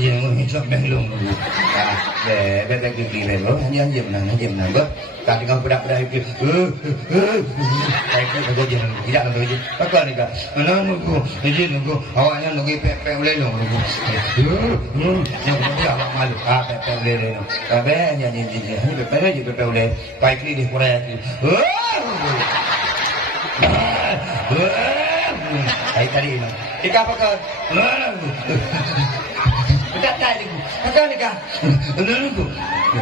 Yang mengisap melong. Bebek gigi lo, hanya menang. Tadi kau bedak itu. Kayak itu kau jangan tidak nunggu je. Apa ni kau? Nunggu, je nunggu. Awaknya nunggu pepek melong nunggu. Yang dia awak malu. Pepek melong. Bebek nyanyi. Pepek melong. Baik ni di Korea tu. Ay tadi no. Ika apa kau? Bedak tadi ku. Kakak ni kah? Nunggu.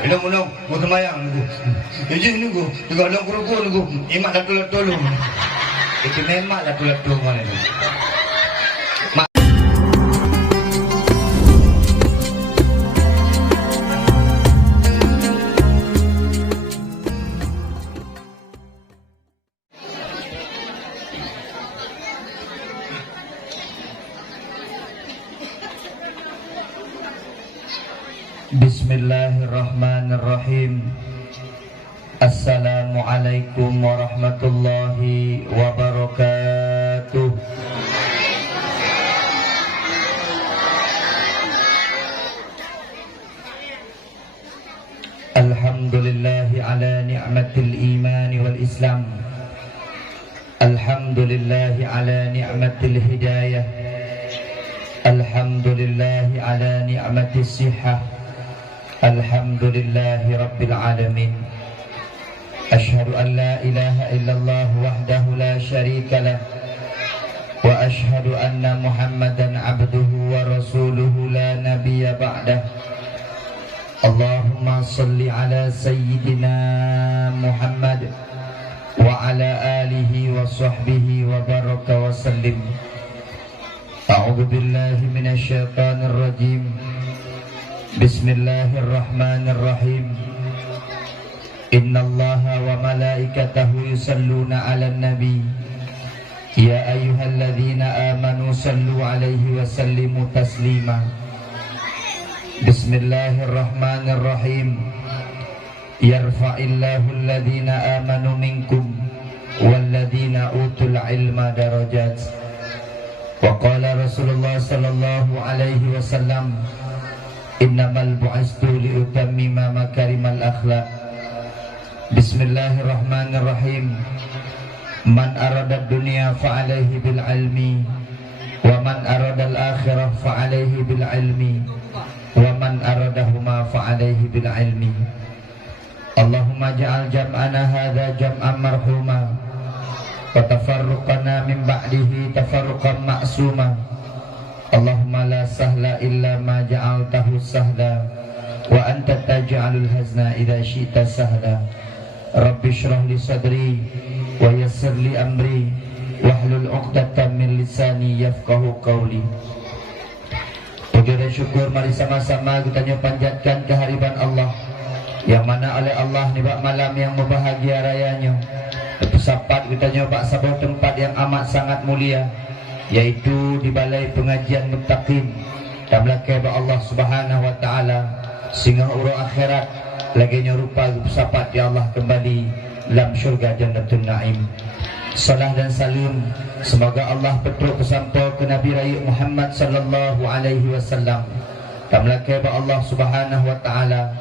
Nunggu. Mau temayang nunggu. Jadi nunggu. Juga nunggu nunggu. Imak dah tolong. Itu memang dah tolong mana ni. Bismillahirrahmanirrahim. Assalamualaikum warahmatullahi wabarakatuh. Alhamdulillahi ala ni'matil iman wal islam. Alhamdulillahi ala ni'matil hidayah. Alhamdulillahi ala ni'matis sihah. Alhamdulillahi Rabbil Alamin. Ashhadu an la ilaha illallah wahdahu la syarika lah. Wa ashhadu anna Muhammadan abduhu wa rasuluhu la nabiyya ba'dah. Allahumma salli ala sayyidina Muhammad wa ala alihi wa sahbihi wa baraka wa sallim. A'udhu billahi minasyaitanir rajim. Bismillahirrahmanirrahim. Innallaha wa malaikatahu yusalluna 'alan nabi. Ya ayyuhalladzina amanu sallu 'alaihi wa sallimu taslima. Bismillahirrahmanirrahim. Yarfa'illahu alladzina amanu minkum walladzina utul ilma darajat. Wa qala Rasulullah sallallahu alaihi wasallam, innamal bu'istu liutammima makarimal akhlaq. Bismillahirrahmanirrahim. Man arada dunya fa'alaihi bil ilmi, wa man arada al-akhirah fa'alaihi bil ilmi, wa man aradahuma fa'alaihi bil ilmi. Allahumma ja'al jam'ana hadha jam'an marhuma, wa tafarruqana min ba'dihi tafarruqan ma'suma. Allahumma la sahla illa ma ja'altahu sahla, wa anta taj'alul hazna idza syi'ta sahla. Rabbi shrah li sadri wa yassir li amri wahlul 'uqdatam min lisani yafqahu qawli. Puji dan syukur mari sama-sama kita panjatkan kehadiran Allah, yang mana oleh Allah ni bak malam yang berbahagia rayanya. Bersapat kita nyoba sebuah tempat yang amat sangat mulia, yaitu di balai pengajian muttaqin dan belakang Allah Subhanahu wa taala, sehingga urang akhirat lagi nyerupa bersapat ya Allah kembali dalam syurga Jannatul Naim. Salam dan salam semoga Allah betul bersampai ke Nabi Raya Muhammad sallallahu alaihi wasallam dan belakang Allah Subhanahu wa taala.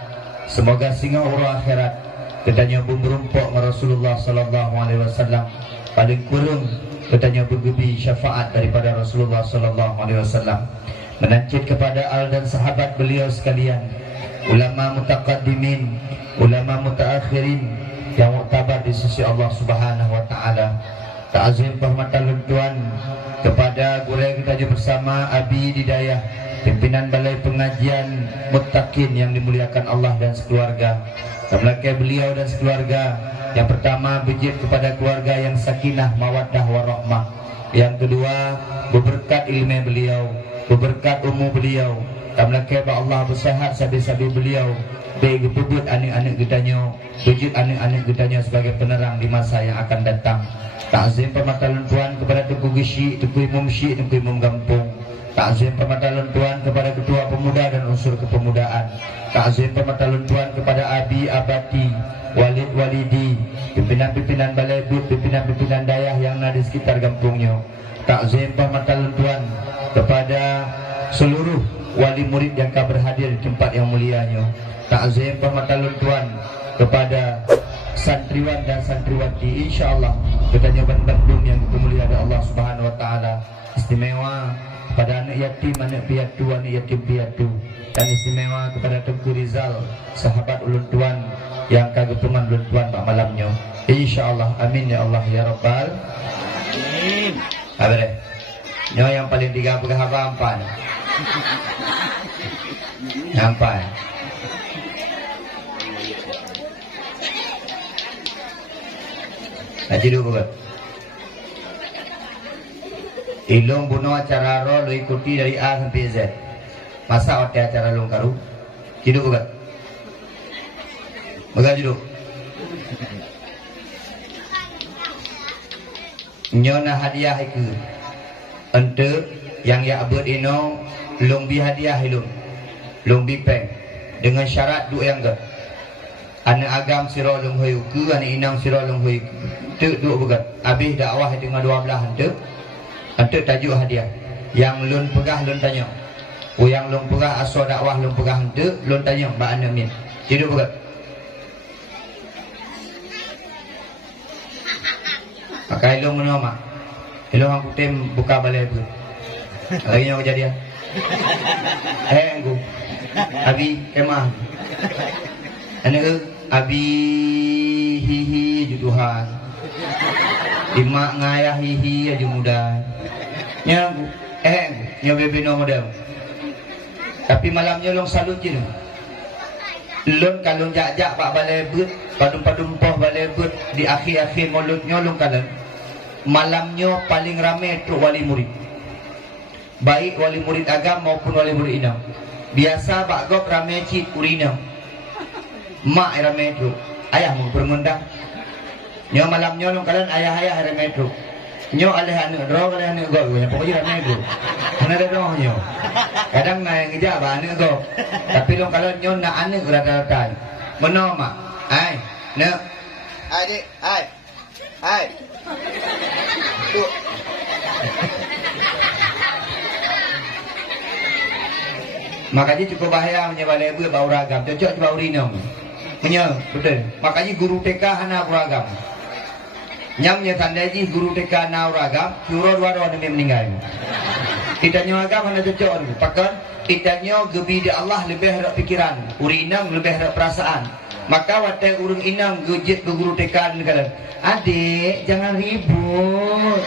Semoga sehingga urang akhirat katanya berumpak dengan Rasulullah sallallahu alaihi wasallam, paling kurang katanya bergebi syafaat daripada Rasulullah sallallahu alaihi wasallam, menancit kepada al dan sahabat beliau sekalian, ulama mutaqaddimin, ulama mutaakhirin yang muktabar di sisi Allah Subhanahu wa taala. Ta'zim perhormatan Tuan kepada guru kita bersama Abi Didayah, pimpinan balai pengajian muttaqin yang dimuliakan Allah dan sekeluarga. Dan belakang beliau dan sekeluarga, yang pertama bijit kepada keluarga yang sakinah mawaddah warahmah. Yang kedua berberkat ilmu beliau, berberkat umur beliau. Dan belakang Allah bersahat sabi-sabi beliau, bagi pebut anak-anak kitanya, bijit anak-anak kitanya sebagai penerang di masa yang akan datang. Ta'zim permatalan Tuan kepada Tuku Gisyik, Tuku Imam Syik, Tuku Imam Gampung. Ta'zim permatalan Tuan kepada Ketua Pemuda dan unsur kepemudaan. Ta'zim permatalan Tuan kepada Abi Abati, Walid Walidi, pimpinan-pimpinan balai but, pimpinan-pimpinan dayah yang ada di sekitar kampungnya. Ta'zim permatalan Tuan kepada seluruh wali murid yang akan berhadir di tempat yang mulianya. Takzim pematalun Tuan kepada santriwan dan santriwati, insyaallah kita nyoban Bandung yang dimuliakan Allah Subhanahu wa taala. Istimewa pada anak yatim, anak piatu, anak yatim piatu, dan istimewa kepada Tengku Rizal, sahabat ulun Tuan yang kagetuman ulun Tuan pak malamnya. Insyaallah, amin ya Allah ya Rabbal amin. Abre. Nyo yang paling tiga pegah apa? Nampak. Haji dulu bukan? Ilung bunuh acara ro lo ikuti dari A sampai Z. Masa otak acara long karu? Hidup bukan? Bukan hidup. Nyona hadiah itu. Ente yang ya abad ino long bi hadiah ilung, long bi peng dengan syarat dua yang ke. Anak agam siro long hoyu ke, anak inang siro long hoyu ke. Dua bukan. Habis dakwah dengan 12 ente tajuk hadiah. Yang lun pegah lun tanya. Yang lun pegah asal dakwah lun pegah ente lun tanya mbak anak min. Jadi bukan. Maka ilung menama. Ilung aku tim buka balai pun. Lagi yang kejadian. Aku. Abi kemah. Anak ke abi hihi juduhan. Imak ngayah hihi aja mudah. Nya nya bebe no model. Tapi malamnya long salut je. Lon kalau jak-jak pak balai but, padum-padum poh balai but di akhir-akhir mulutnya long kalan. Malamnya paling ramai truk wali murid. Baik wali murid agam maupun wali murid inam. Biasa pak gop ramai cik urinam. Mak ramai truk. Ayah mau bermundang. Nyo malamnya long kalan ayah-ayah ramai truk. Nyo alih anak drog alih anak gop. Pokoknya ramai truk. Mana ada doh nyo. Kadang naik ngejak bah anak gop. Tapi long kalan nyo nak anak rata-rata. Benar mak. Ai, nak. Adik, ai. Tuh. Makanya cukup bahaya menyebalai ibu bau ragam. Cocok bau rinam. Punya, betul. Makanya guru TK hana beragam. Nyamnya tandai guru TK hana beragam. Curo dua-dua demi meninggal. Kita agam hana cocok. Pakan kita gebi di Allah lebih ada pikiran. Urinam lebih ada perasaan. Maka watai urung inam gejit ke guru TK negara. Adik, jangan ribut.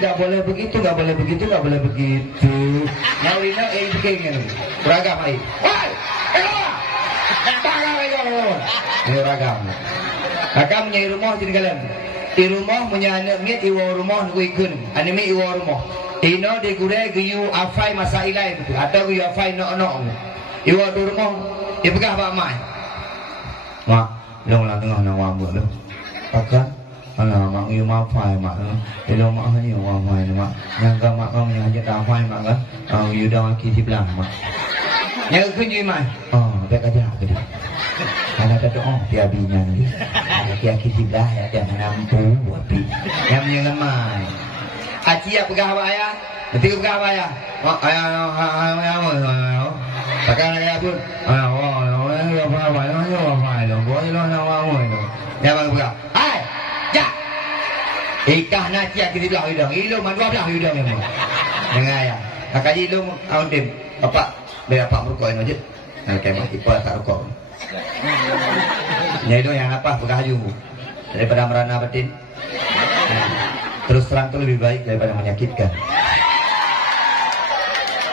Gak boleh begitu, gak boleh begitu, gak boleh begitu. Nah urinam begini. Beragam air. Woi, tangan ayo. Ini beragam. Maka menyai rumah jadi kalian. Di rumah menyai anak mit iwa rumah nunggu ikun. Anak mit iwa rumah. Ino di gure giyu afai masa ilai betul. Atau giyu afai no. Iwa di rumah. Ipegah pak mai. Mak, long lah tengah nak wabuk tu. Pakai, alah mak you mafai mak tu. Kalau mak hanya wafai mak, yang kau mak kau yang aja dah wafai mak kan? You dah kisi belah mak. Yang kerja mak, baik aja kerja. Kalau kata dia binya ni, dia kisi belah ya dia menampu wapi. Yang menyengat mak. Aci apa pegah apa ayah? Nanti pegah apa ayah? Ayah. Pakai ayah pun. Hai, ya. Ikah nasi yang kita belah hidung. Ilmu mandua belah hidung memang. Dengar ya. Nak kaji ilmu awak tim. Bapak, biar bapak merokok ini aja. Nak kemah ipal tak rokok. Nyai yang apa? Berkahju daripada merana batin. Terus terang itu lebih baik daripada menyakitkan.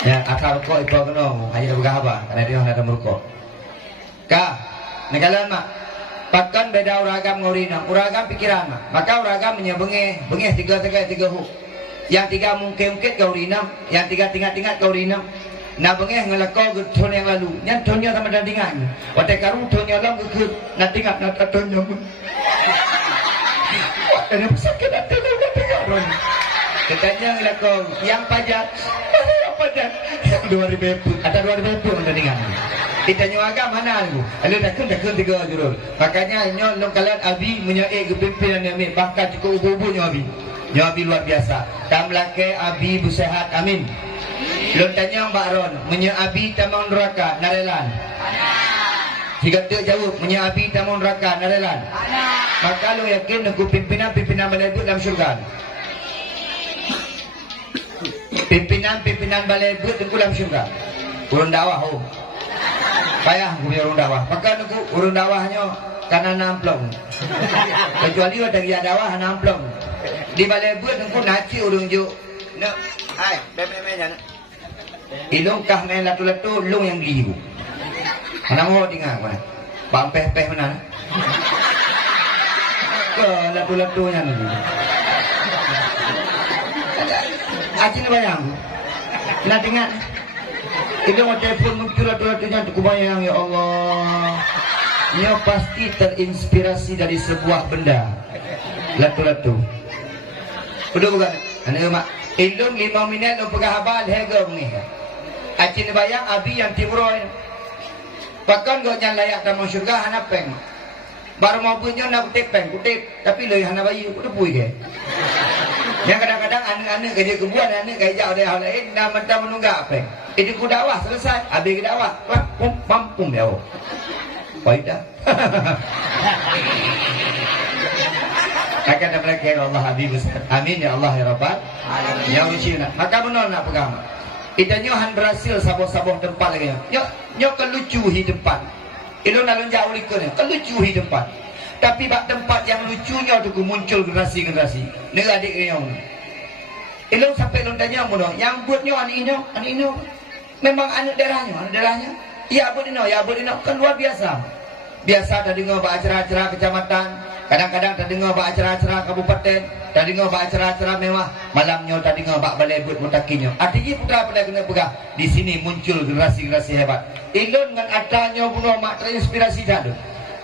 Yang akar rokok ipal kena. Hanya berkah apa? Karena dia hendak merokok. Kah, negalan mak. Pakan beda uragam ngorinam, uragam pikiran mak. Maka uragam menyebengeh, tiga huk. Yang tiga mungkin kau rinam, yang tiga tingkat kau rinam. Nah bengeh ngelakau ke tahun yang lalu. Yang tahunnya sama dandingan. Watai karung tahunnya lalu ke nak tingkat nak tahunnya pun. Watai yang sakit nak tingkat pun. Katanya ngelakau yang pajak. Yang pajak. 2000 pun. Ada 2000 pun dandingan. Kita agam mana tu? Lalu dakun 3 jurul. Makanya nyolong kalian abi menyai ke pimpinan Amin. Bahkan cukup ubu-ubu nyabi. Nyabi luar biasa. Tamlake abi bersehat. Amin. Lon tanya Mbak Ron, menyeabi tamang neraka narelan. Jika tak jawab, menyeabi tamang neraka narelan. Maka lu yakin aku pimpinan balai but dalam syurga. Pimpinan balai but dalam syurga. Urun dakwah oh. Payah aku punya urun dakwah. Maka aku urun dakwahnya karena namplong. Kecuali ada dia dakwah namplong. Di balai but aku naci urun juk. Nak, hai, bebe jangan. Ilung kah main latu-latu lung yang beli ibu. Mana mau dengar mana? Pampeh-peh mana? Ke latu-latunya ni. Acin bayang. Nak dengar. Ilung mau telefon muncul latu-latunya tu bayang ya Allah. Dia pasti terinspirasi dari sebuah benda. Latu-latu. Betul bukan? Ane mak. Ilung 5 minit lu pegang habal hega ni. Acin bayang abi yang timuroi. Pakan go nyan layak dalam syurga hana peng. Baru mau punya nak kutip peng, kutip. Tapi leh hana bayi udah pui ke. Yang kadang-kadang anak-anak kerja kebuan, anak kerja oleh hal lain dah mentah menunggak peng. Itu ku dakwah selesai, habis ke dakwah, pum dia. Faidah. Akan dapat kira Allah habib. Amin ya Allah ya Rabbal alamin. Ya ucina. Maka benar nak pegang. Itanya han berhasil saboh-saboh tempat lagi. Nyo kelucuhi tempat. Ilo nak jauh likun. Kelucuhi tempat. Tapi bak tempat yang lucunya tu muncul generasi-generasi. Nega adik dia. Ilo sampai lo tanya muno, yang buatnya anak ini. Memang anak daerahnya. Ya buat ini, kan luar biasa. Biasa dah dengar acara-acara kecamatan. Kadang-kadang tak dengar acara-acara kabupaten, tak dengar acara-acara mewah. Malamnya tak dengar balai but mutakinya. Artinya putra pada kena pegang. Di sini muncul generasi-generasi hebat. Ilun dengan atanya puno mak terinspirasi tak tu.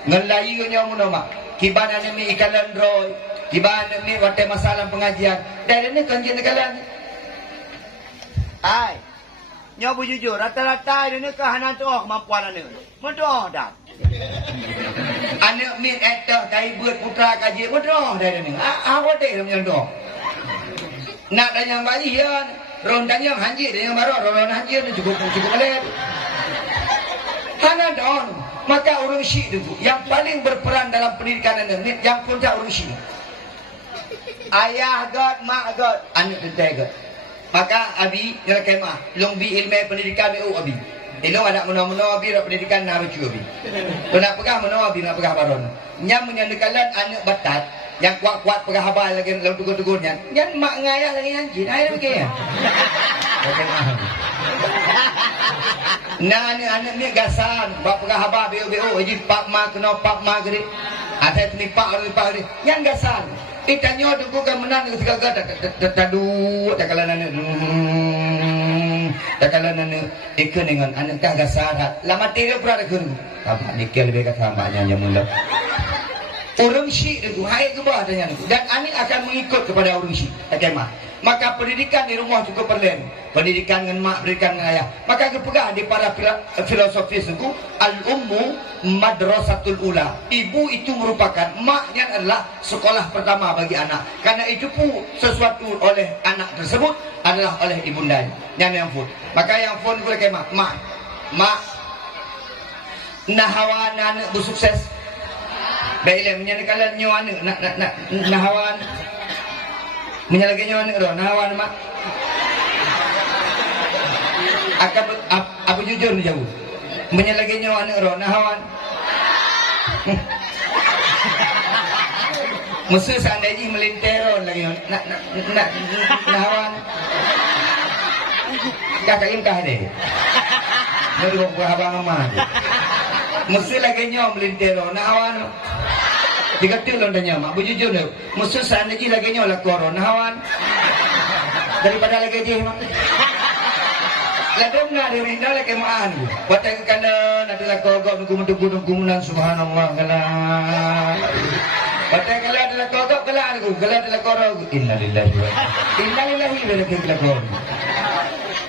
Ngelayunya puno mak. Kibana ni ikan landroy, kibana ni wate masalah pengajian. Dari ni kanjian negara. Hai. Nyo jujur, rata-rata dia ni kehanan tu kemampuan ni. Mendoh dah. Anak min etah kai buat putra kaji bodoh dah ni. Awak dek macam tu. Nak tanya bayi ya, ron tanya haji dia yang baru ron haji ni cukup leh. Hana don, maka urang syik tu yang paling berperan dalam pendidikan ni yang puncak urang syik. Ayah god, mak god, Anak tetek god. Maka abi dalam kemah, long bi ilmu pendidikan bi abi. Ilmu anak menua-menua abi pendidikan nak baca abi. Tu nak pegang menua abi nak pegang baron. Nyam menyandekalan anak batat yang kuat-kuat pegang habal lagi lalu tugur-tugurnya. Yang mak ngayah lagi anjing. Ayah begitu ya. Nah anak ni gasan, bab pegang habal BO jadi pak mak kena pak mak gede. Ada ni pak gede. Yang gasan. Itanya tu bukan menang ketika tadu tak kalan anak. Tak kalan anak ikut dengan anak kah gasarat. Lama tidak pernah ikut. Apa nikah lebih kata maknya yang mula. Orang syik itu hai ke bawah tanya dan anak akan mengikut kepada orang syik. Takemah. Maka pendidikan di rumah cukup perlu. Pendidikan dengan mak, pendidikan dengan ayah. Maka kepegang di para filosofis itu al-ummu madrasatul ula. Ibu itu merupakan maknya adalah sekolah pertama bagi anak. Karena itu pun sesuatu oleh anak tersebut adalah oleh ibunda. Yang pun. Maka yang pun boleh kemah. Mak nahawan anak bersukses. Baiklah menyatakan nyawa anak nak nahawan menyalahkan nyawa anak nahawan mak. Apa jujur ni jauh. Menyalahkan nyawa anak nahawan. Mesti seandainya melinteron lagi nak nahawan. Kakak imkah deh. Baru buat abang amat. Mesti lagi nyawa melinteron nahawan. Jika tu lo tanya mak, bujujur tu. Mesti seandainya lagi nyawa lah koron nahawan. Daripada lagi je mak. Ladong nak dirinda lagi maan. Batai kanan adalah kogok nunggu nan subhanallah kalah. Batai kalah adalah kogok kalah adalah korog. Innalillahi wa innalillahi wa inna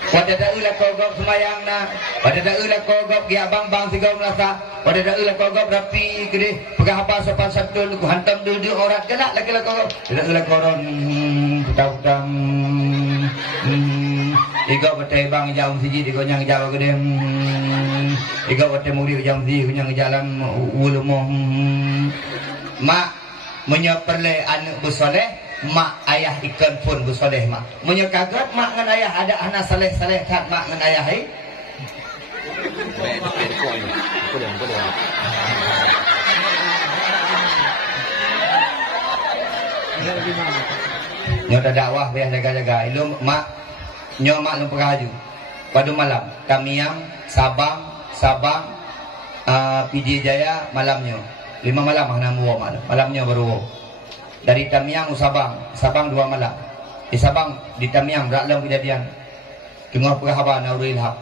pada daerah kogok semayang na, pada daerah kogok dia bang tiga melasa, pada daerah kogok rapi gede, pegang apa sopan santun, ku hantam duduk orang kena lagi lah kogok, daerah koron, hutang, Iga betai bang jam siji iga nyang jawa gede. Iga betai muri jam siji nyang jalan ulumo. Mak menyeperle anak bersoleh, mak ayah ikan pun bersoleh mak. Menyekagat mak dengan ayah ada anak saleh-saleh kat mak dengan ayah hai. Nyo tak dakwah biar jaga-jaga. Ilmu mak nyo mak lum peraju. Pada malam Tamiang, Sabang, PD Jaya malamnya. 5 malam hana muwa malamnya baru. Dari Tamiang ke Sabang 2 malam. Di Sabang di Tamiang beraklam kejadian. Tengah perhaban Nurul Haq.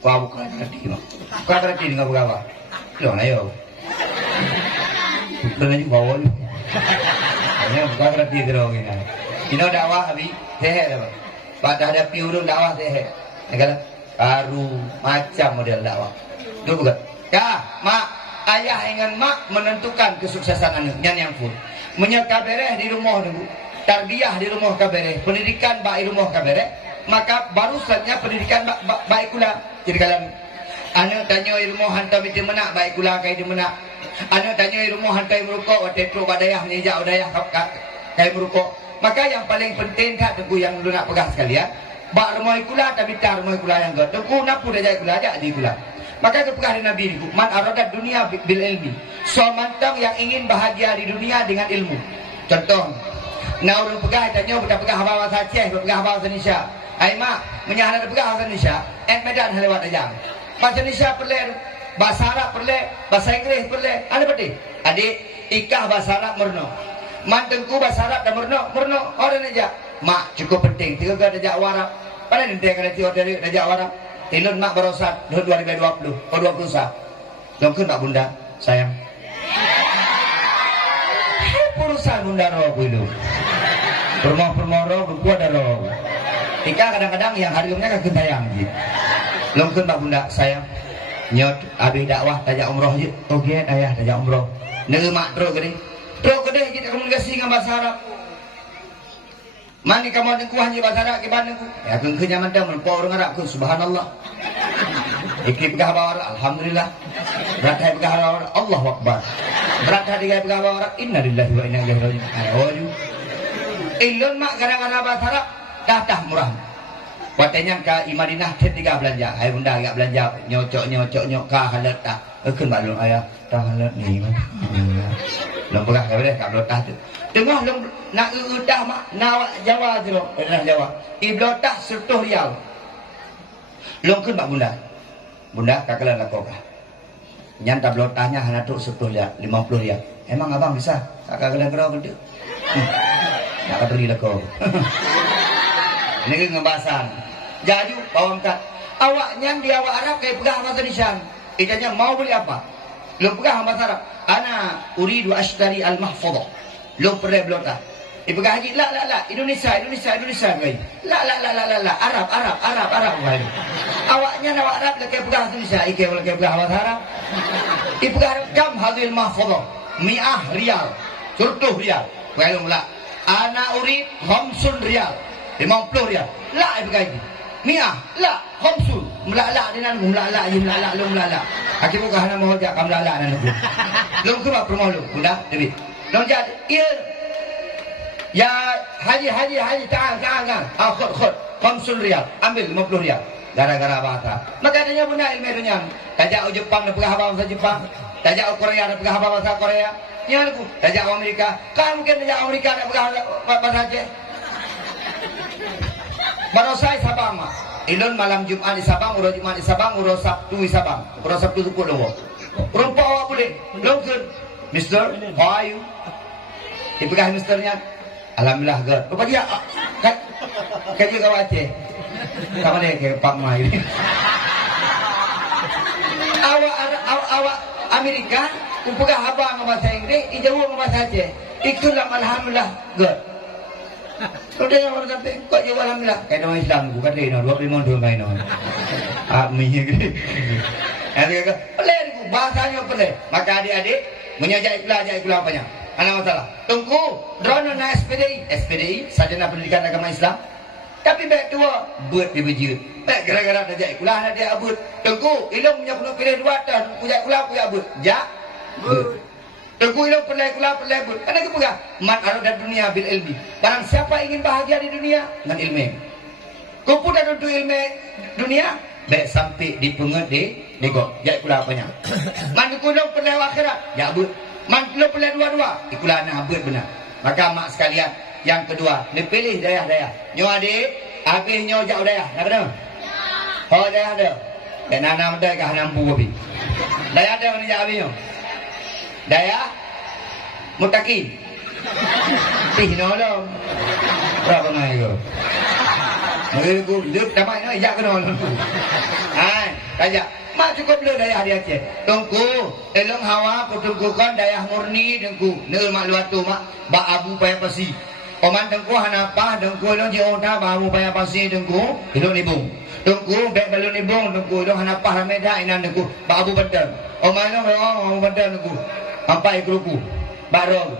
Kau bukan hati mak. Kau berarti dengan berapa? Lo na yo. Dengan bawa lu. Hanya bukan berarti terus ini. Ino dakwah habis sehe dah. Pada hadapi urun dakwah sehe. Negala baru macam model dakwah. Dulu bukan. Ya, mak, ayah dengan mak menentukan kesuksesan anaknya yang pun. Menyekabereh di rumah nunggu. Tarbiyah di rumah kabereh. Pendidikan baik rumah kabereh. Maka baru saja pendidikan baik pula. Jadi kalau anak tanya ilmu hantar di mana baik pula kai di mana. Anak tanya ilmu hantar merukuk waktu itu badayah menijak badayah kai merukuk. Maka yang paling penting kat tengku yang lu nak pegang sekalian. Bak rumah pula tapi tar rumah pula yang got. Tengku nak pula jadi pula aja di pula. Maka itu pegang Nabi itu. Man aradat dunia bil ilmi. So mantang yang ingin bahagia di dunia dengan ilmu. Contoh. Nah orang pegang tanya kita pegang bahasa Aceh, pegang bahasa Indonesia. Ai mak menyahana pegang bahasa Indonesia, Medan lewat aja. Bahasa Indonesia perle, bahasa Arab perle, bahasa Inggeris perle. Ada peti. Adik ikah bahasa Arab murno. Mantengku bahasa Arab dan murno orang aja. Mak cukup penting 3 kali dajak warap. Pada nanti akan dari dajak warap. Ilun mak berosat tahun 2020 atau 21. Dongkeun Pak Bunda, sayang. Perusahaan Bunda roh itu. Permoh roh berkuat roh. Ika kadang-kadang yang hari umumnya kagak tayang gitu. Longkeun Pak Bunda, sayang. Nyot abis dakwah tajak umroh je. Oke, ayah tajak umroh. Neueuh mak tro gede. Tro gede kita komunikasi dengan bahasa Arab. Mani kamu ada kuah je bahasa Arab ke Bandung. Ya keun nyaman dah melpo orang Arab ku subhanallah. Iki pegah bawar alhamdulillah. Berat hai pegah bawar Allahu akbar. Berat hai digai pegah bawar inna lillahi wa inna ilaihi raji'un. Ayo. Ilun mak gara-gara bahasa Arab dah murah. Watanya ke Madinah ketiga belanja. Hai bunda agak belanja nyocok ka halat tak. Keun bak long ayah ta halat ni mah. Long pegah ka boleh ka blotah tu. Tengah long nak udah mak nawak Jawa tu daerah Jawa. Iblotah 100 rial. Long keun bak bunda. Bunda kakalan lakokah. Nyanta blotahnya hana tu 10 rial, 50 rial. Emang abang bisa? Kakalan kerau gede. Nak beri lakok. Ini ngebasan. Jaju bawang kat. Awaknya di awak Arab kayak pegah bahasa Indonesia. Itanya mau beli apa? Lo pegah bahasa Arab. Ana uridu ashtari al-mahfadhah. Lo perle blota. Pegah haji la Indonesia guys. La Arab guys. Awaknya awak Arab kayak pegah bahasa Indonesia. Ike kayak pegah bahasa Arab. Pegah kam hadil mahfadhah. 100 rial. 10 rial. Baik mula. Ana urid 50 rial. 50 rial. La begitu. Mia, la, khamsul. Melala dengan melala, lu melala. Aku bukan hanya mau jak melala dan aku. Lu ke apa promo lu? Sudah, David. Lu jadi, ya haji, jangan. Khud. Khamsul rial. Ambil 50 rial. Gara-gara bahasa. Maka adanya punya ilmu dunia. Tajak Jepang dan pegah bahasa Jepang. Tajak Korea dan pegah bahasa Korea. Yang aku, tajak Amerika. Kan mungkin tajak Amerika dan pegah bahasa Aceh. Baru saya Sabang mak. Ilun malam Jumat di Sabang, urus Jumat di Sabang, urus Sabtu di Sabang. Urus Sabtu tu pun dong. Rumpah awak boleh. Longkeun. Mister, how are you? Dipegah misternya. Alhamdulillah good. Apa dia? Kerja kau Aceh. Kamu ni ke Pak Mai. Awak Amerika, kupegah abang bahasa Inggeris, ijauh bahasa Aceh. Itulah alhamdulillah good. Sudah yang orang sampai kok jawab alhamdulillah. Kayak orang Islam bukan dia no 25 tahun kain no. Ami gitu. Ada ke? Pelai bahasanya pelai. Maka adik-adik menyajak iklan apanya? Ada masalah. Tunggu drone na SPDI, sarjana pendidikan agama Islam. Tapi baik tua, buat dia berjut. Baik gara-gara dah jahit kulah dia abut. Tengku, ilmu punya kuno pilih dua atas. Kujak kulah, kujak abut. Jak, but. Tengku ilmu pelai kulah, pelai abut. Kan aku pegang. Man arada dunia bil ilmi. Barang siapa ingin bahagia di dunia, dengan ilmu. Kau pun dah tentu ilmu dunia, baik sampai di penget di negok. Jahit kulah apanya. Man kuno pelai akhirat, jak abut. Man kuno pelai dua-dua, ikulah nak abut benar. Maka mak sekalian, yang kedua, dia pilih dayah-dayah. Nyo adik, habis nyo jauh dayah. Nak kena? Oh, dayah ada. Dan nanam ada kah nampu kopi. Dayah ada mana jauh habis nyo? Dayah mutaki. Pih nolong. Berapa ngai ko? Mungkin aku duduk dapat nak ijak kena nolong. Hai, kajak. Mak cukup le dayah dia Aceh. Tungku, elong hawa ku tungkukan dayah murni tungku. Neul mak luar tu mak ba abu payah pasi. Oman tengku hanapah tengku lo je onta ba abu payah pasi tengku. Ilong nibung. Tengku bek balon nibung tengku lo hanapah rameda inan tengku ba abu bedal. Oman lo abu bedal tengku. Ampai keruku. Ba rong.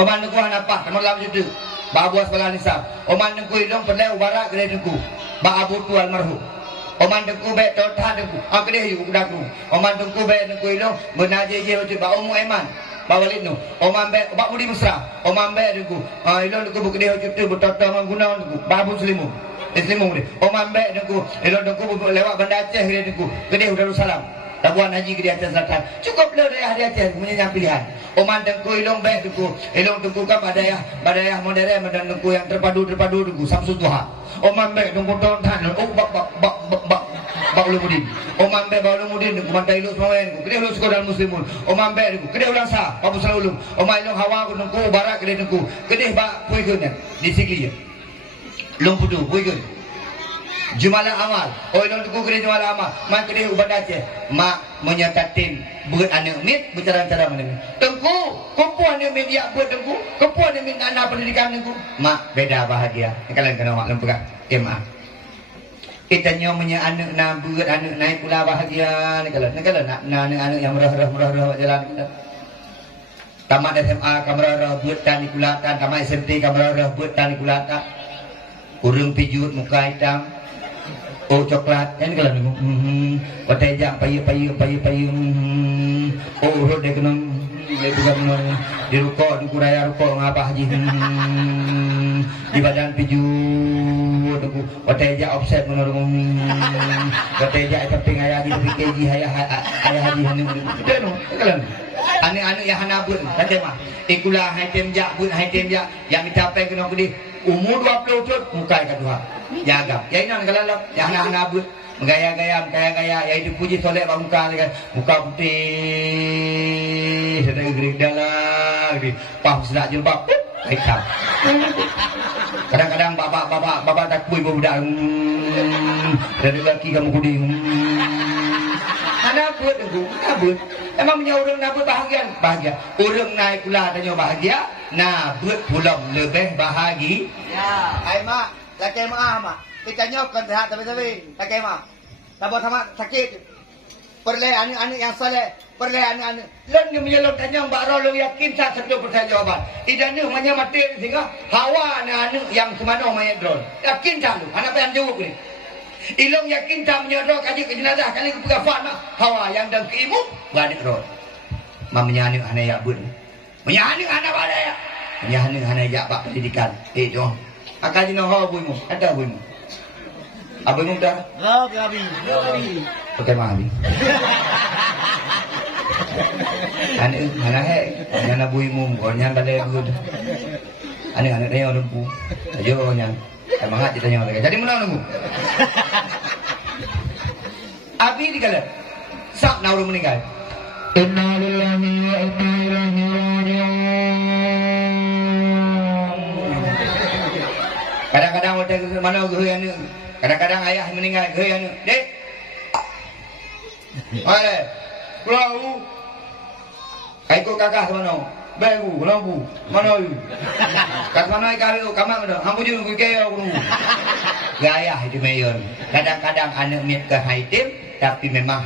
Oman tengku hanapah nomor lam jutu. Ba abu asbala nisab. Oman tengku ilong pelai ubara gede tengku. Ba abu tu almarhum. Oman tengku baik total tengku. Aku dia yuk daku. Oman tengku baik tengku ilo menaje je macam ba umu eman. Ba walid nu. Oman baik ba budi mesra. Oman baik tengku. Ilo tengku buku dia cutu bertata mengguna tengku. Babu selimu. Selimu dia. Oman baik tengku. Ilo tengku lewat Bandar Aceh dia tengku. Gede Darussalam. Tabuan haji ke di Aceh Selatan. Cukup le daerah di Aceh punya pilihan. Oman tengku ilong baik tengku. Ilong tengku kan badayah modern dan tengku yang terpadu tengku Samsul Duha. Oman baik tengku tontan. Oh bak ulumudin. Oman baik bak ulumudin tengku mantai ilok semawen tengku. Kedai ulung sekolah muslimun. Oman baik tengku. Kedai ulang sah. Babu salah ulung. Oman ilong hawa ku tengku barak kedai tengku. Kedai bak puikan di Sikli. Long putu puikan. Jumalah amal. Oh ilong tengku kedai jumalah amal. Mak kedai ubat Aceh. Mak menyatatin buat anak mit bercara-cara mana. Tengku, kumpulan anak mit dia buat tengku. Kumpulan anak mit anak pendidikan tengku. Mak beda bahagia. Kalian kena mak lempar. Mak. Kita nyonya anak nak buat anak naik pula bahagia. Kalian nak anak yang merah jalan kita. Tamat SMA kamera buat tani kulatan. Tamat SMP kamera buat tani kulatan. Urung pijut muka hitam. Oh coklat kan kalau nunggu kotai jam payu oh urut dia kena dia juga kena di rukuk di kuraya rukuk ngapa haji di badan piju nunggu kotai jam offset menurut kotai jam tapi ayah haji tapi keji ayah haji nunggu itu nunggu kalau anak-anak yang hanabun tadi mah ikulah hai temjak bun hai temjak yang dicapai kena gede umur 20 tahun muka kedua jaga ya ini kalau yang anak-anak abut gaya-gaya ya itu puji soleh bang muka putih sedang gerik dalam pah sedak jilbab hitam kadang-kadang bapak takui budak dan lelaki kamu kudi anak abut emang punya orang nabut bahagia orang naik pula tanya bahagia nabut pulang lebih bahagia ya ai mak laki mak kita nyokkan sehat tapi laki mak tak sama sakit perle anak-anak yang soleh perle anak-anak lan yang menyelom tanya mbak rolong yakin 100% jawaban idan ni manya mati sehingga hawa anak-anak yang semana maya drone yakin selalu anak yang jawab ni ilong yakin tak menyerok kaji ke jenazah kali ke pegafan hawa yang dan keimu balik roh mamanya anak ya bun menyani anak badaya menyani anak ya pak pendidikan jom akan jino hawa buimu ada buimu abuimu dah abi pakai mami anak anak buimu orangnya badai bud anak dia orang pu ayo nyang semangat ditanya mereka. Jadi mana nunggu? Abi dikala. Sak na urung meninggal. Inna lillahi wa inna ilaihi raji'un. Kadang-kadang ada mana geuy anu. Kadang-kadang ayah meninggal geuy anu. Dek. Ole. Pulau. Kaiko kakak mana? Baru, lampu, mana you? Kat mana kau kamar mana? Hampu je nunggu kaya aku nunggu. Gaya itu mayor. Kadang-kadang anak mit ke haitim, tapi memang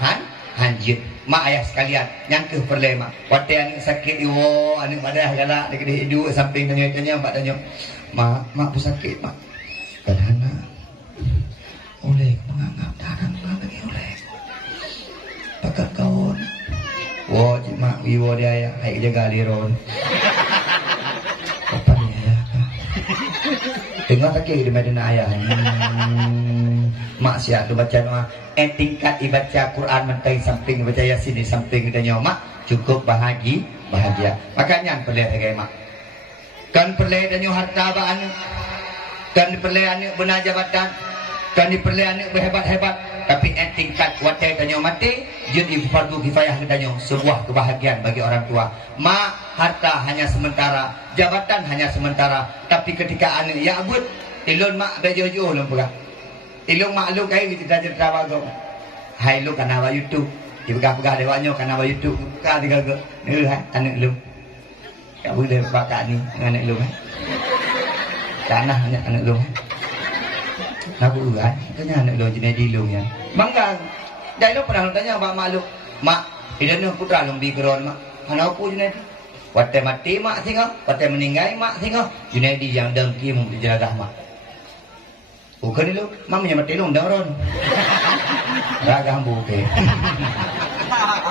hanjit. Mak ayah sekalian, nyangkeh perlema. Waktu anak sakit, anak madah galak, dia kena duduk samping tanya-tanya, mak tanya, mak pun sakit, mak. Kadana oleh menganggap darang lagi oleh pakat kawan wo mak wiwo dia ya hai jaga liron apa dia ya tengok tak kira di medan ayah mak siap tu baca doa tingkat ibaca Quran mentai samping baca Yasin di samping kita nyomak cukup bahagia makanya perleh lagi mak kan perleh dan harta baan kan perleh anu benar jabatan kan perleh anu berhebat-hebat tapi tingkat watai tanyo mati jadi fardu kifayah tanyo sebuah kebahagiaan bagi orang tua mak harta hanya sementara jabatan hanya sementara tapi ketika anu ya abud ilun mak bejojo lum pegah ilung mak lu kai kita cerita bago hai lu kana wa YouTube dipegah-pegah dewanyo kana wa YouTube ka digago ha anak lu ka boleh bakak ni dengan anak lu tanah hanya anak lu aku kan tanya anak lu jenis di lu ya bangga dai lu pernah tanya mak malu mak idan putra lu bi geron mak ana aku jenis watai mati mak singa watai meninggal mak singa Junaidi yang dengki mu di jenazah mak bukan lu mak punya mati lu undang ron raga hambu ke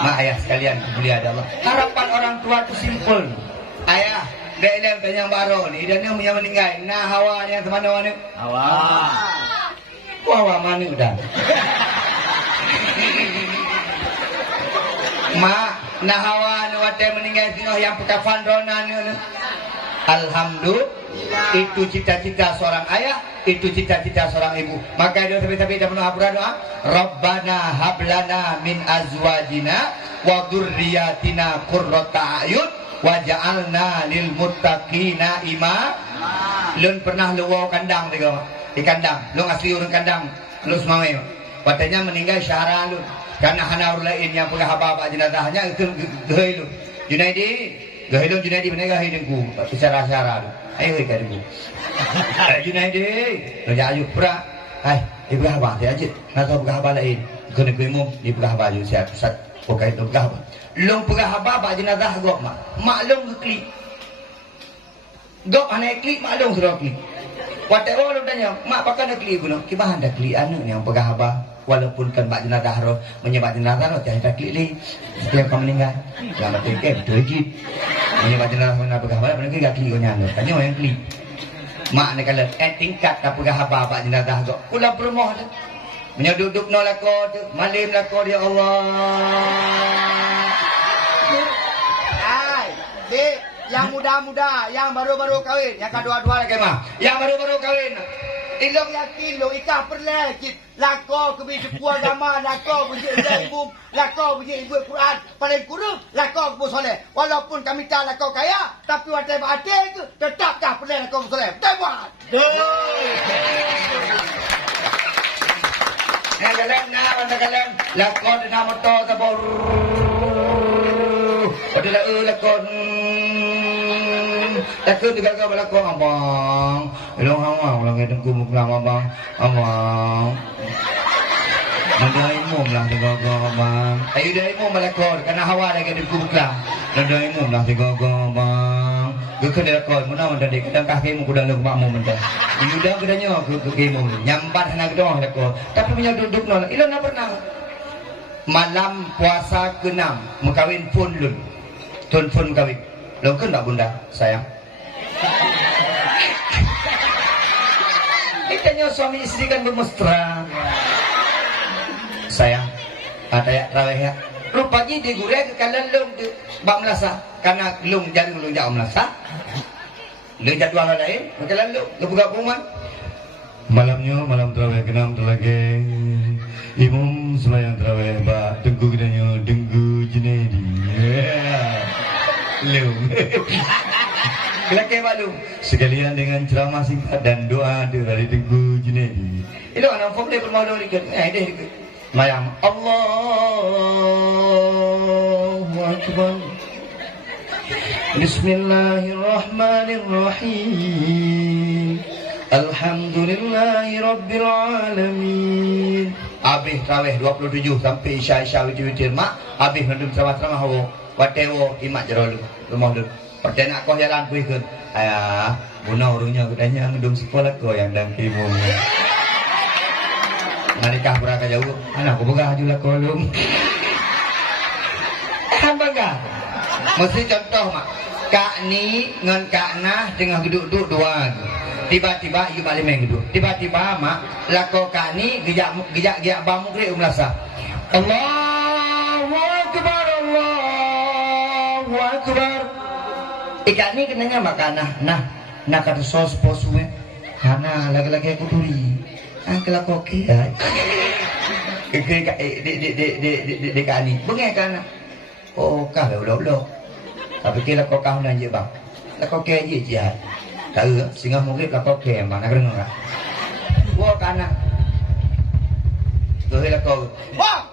mak ayah sekalian mulia Allah harapan orang tua itu simpel ayah Dalam tanya baru ni dan yang punya meninggal. Nah hawa yang mana mana? Hawa. Hawa mana dah? Mak nah hawa nu wate meninggal sinoh yang pekafan ronan ni. Alhamdulillah itu cita-cita seorang ayah, itu cita-cita seorang ibu. Maka dia tapi dia penuh doa. Rabbana hablana min azwajina wa dzurriyyatina qurrata a'yun waja'alna lil muttaqina imama. Lun pernah luau kandang tiga di kandang. Lu asli orang kandang. Lu semau. Katanya meninggal syahra lu. Karena hana lain yang pegah apa-apa jenazahnya itu gehei lu. Junaidi, gehei lu Junaidi meninggal hidungku. Syara-syara lu. Ayo hidungku. Junaidi, lu ayu pra. Hai, ibu apa dia aja. Nak tahu pegah apa lain. Kena kuimu, di pegah baju siap. Sat pokai tu pegah apa. Long pegah apa jenazah gop mak. Maklum ke klik. Gop anak klik maklum sudah klik. Watak orang tanya, mak pakai nak klik guna. Kibahan dah klik anu ni yang pegah apa. Walaupun kan bak jenazah roh menyebab jenazah roh jangan klik li. Setelah kau meninggal, jangan terkait betul jid. Menyebab jenazah mana pegah apa mana klik klik guna anu. Tanya orang klik. Mak ni kalau tingkat tak pegah apa jenazah gop. Pulang permoh tu. Menyeduduk nolako tu, malim lako dia Allah. Hai, Dek, yang muda-muda, yang baru-baru kahwin, yang kedua-dua lagi mah. Yang baru-baru kahwin. Ilong yakin lo ikah perleh kit lako ke bi puan agama, lako buji ibu, lako buji ibu Quran, paling kurang lako bu soleh. Walaupun kami tak lako kaya, tapi watai bahagia itu tetap dah perleh lako bu soleh. Betul buat. Nagalam na, nagalam. Lakon na motor tabor. Padahal lakon. Takut juga kau lakon abang. Elong hawang lang itong kumuklam abang. Abang. Nadai mo lang tiga abang. Ayo dai mo malakon kana hawa lagi itong kumuklam. Nadai mo lang tiga abang. Gak lakon mo na mandali kadang kaki mo kudang mak mo mentah. Yuda kedanya ke mo nyambat hana kedong lakon. Tapi punya duduk nol. Ilon na pernah. Malam puasa ke-6 mengkawin pun lun. Tun pun kawin. Lo kan tak bunda sayang. Itanya suami istri kan bermesra. Sayang, ada ya raweh ya. Rupanya dia gurih ke kanan lung tu bak melasa. Karena lung jadi lung jauh melasa. Lung jadwal lain, kanan lung ke buka rumah. Malamnya malam terawih ke-6 terlagi. Imam semayang terawih bak tengku kedanya dengku Junaidi. Lung. Kelakar malu. Sekalian dengan ceramah singkat dan doa dari Tengku Junaidi. Itu anak form dia bermalu dikit. Dia dikit. Mayang Allahu Akbar. Bismillahirrahmanirrahim. Alhamdulillahi Rabbil Alamin. Habis tarawih 27 sampai Isya witir-witir mak. Habis nandung ceramah-ceramah hawa. Watewo imak jerolu rumah dulu. Pertanyaan kau jalan kuih ke. Ayah, Bunau runya kudanya ngedung sekolah ko yang dan kimung. Nalikah beraka jauh. Anak aku begah julah kolum. Hamba enggak? Mesti contoh mak. Kak ni ngan kak nah tengah duduk dua. Tiba-tiba ibu balik main duduk. Tiba-tiba mak lako kak ni gejak bamu kre umlasa. Allahu akbar, Allahu akbar. Ikan ni kenanya makan nah kata sos posuwe. Hana lagi-lagi aku turi. Angkel aku oke. Di kak ni. Bengek kan? Oh kah lo. Tapi kira kau kau nanya bang, lah kau kaya je jahat. Tahu singa mungkin lah kau kaya mana kena nggak? Wah kana, tu lah kau. Wah,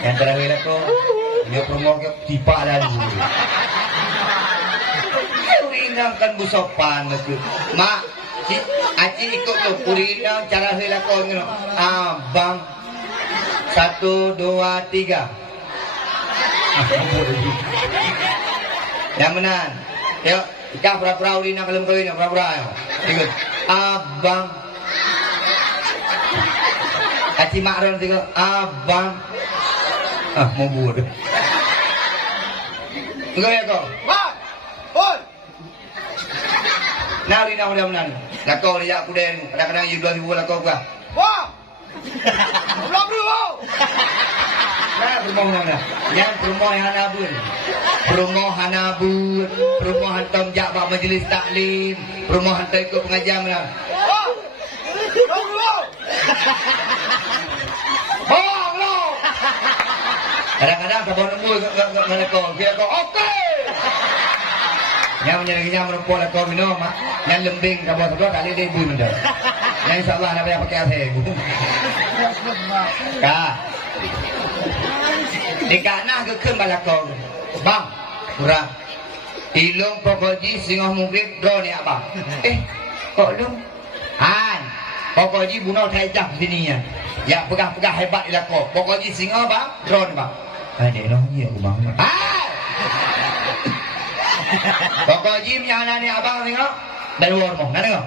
yang terakhir lah kau, dia promo ke tipa dah dulu. Kau ingatkan busopan tu, mak, aci ikut tu purina cara hilang kau ni, bang. 1, 2, 3. Yang menang. Yuk, ikah pura-pura urina kalem kawin, pura-pura. Ikut. Abang. Aci makron tiga. Abang. Mau buat. Enggak ya kau? Wah. Pun. Nah, urina udah menang. Lakau dia aku den. Kadang-kadang you 2000 lakau gua. Wah. Belum dulu. Nah, promo mana? Yang promo Hanabun. Promo Hanabun, promo hantam jabak majlis taklim, promo hantam ikut pengajian mana? Oh. Belum dulu. Oh, lo. Kadang-kadang tak boleh nunggu ngelakon. Dia kau okey. Yang menjadinya merupakan lakon minum, yang lembing tak boleh tak boleh dia bun dah. Yang insyaAllah nak payah pakai air. Kak. Di kanah ke balakong. Bang, kurang. Ilung pokoji singah mungkin do ni abang. Kok lu? Han. Pokoji bunau tajam sininya. Ya pegah-pegah hebat di lakon. Pokoji singah bang, drone bang. Ada noh ya bang. Pokoji punya anak ni abang tengok. Dari luar mau, nak tengok.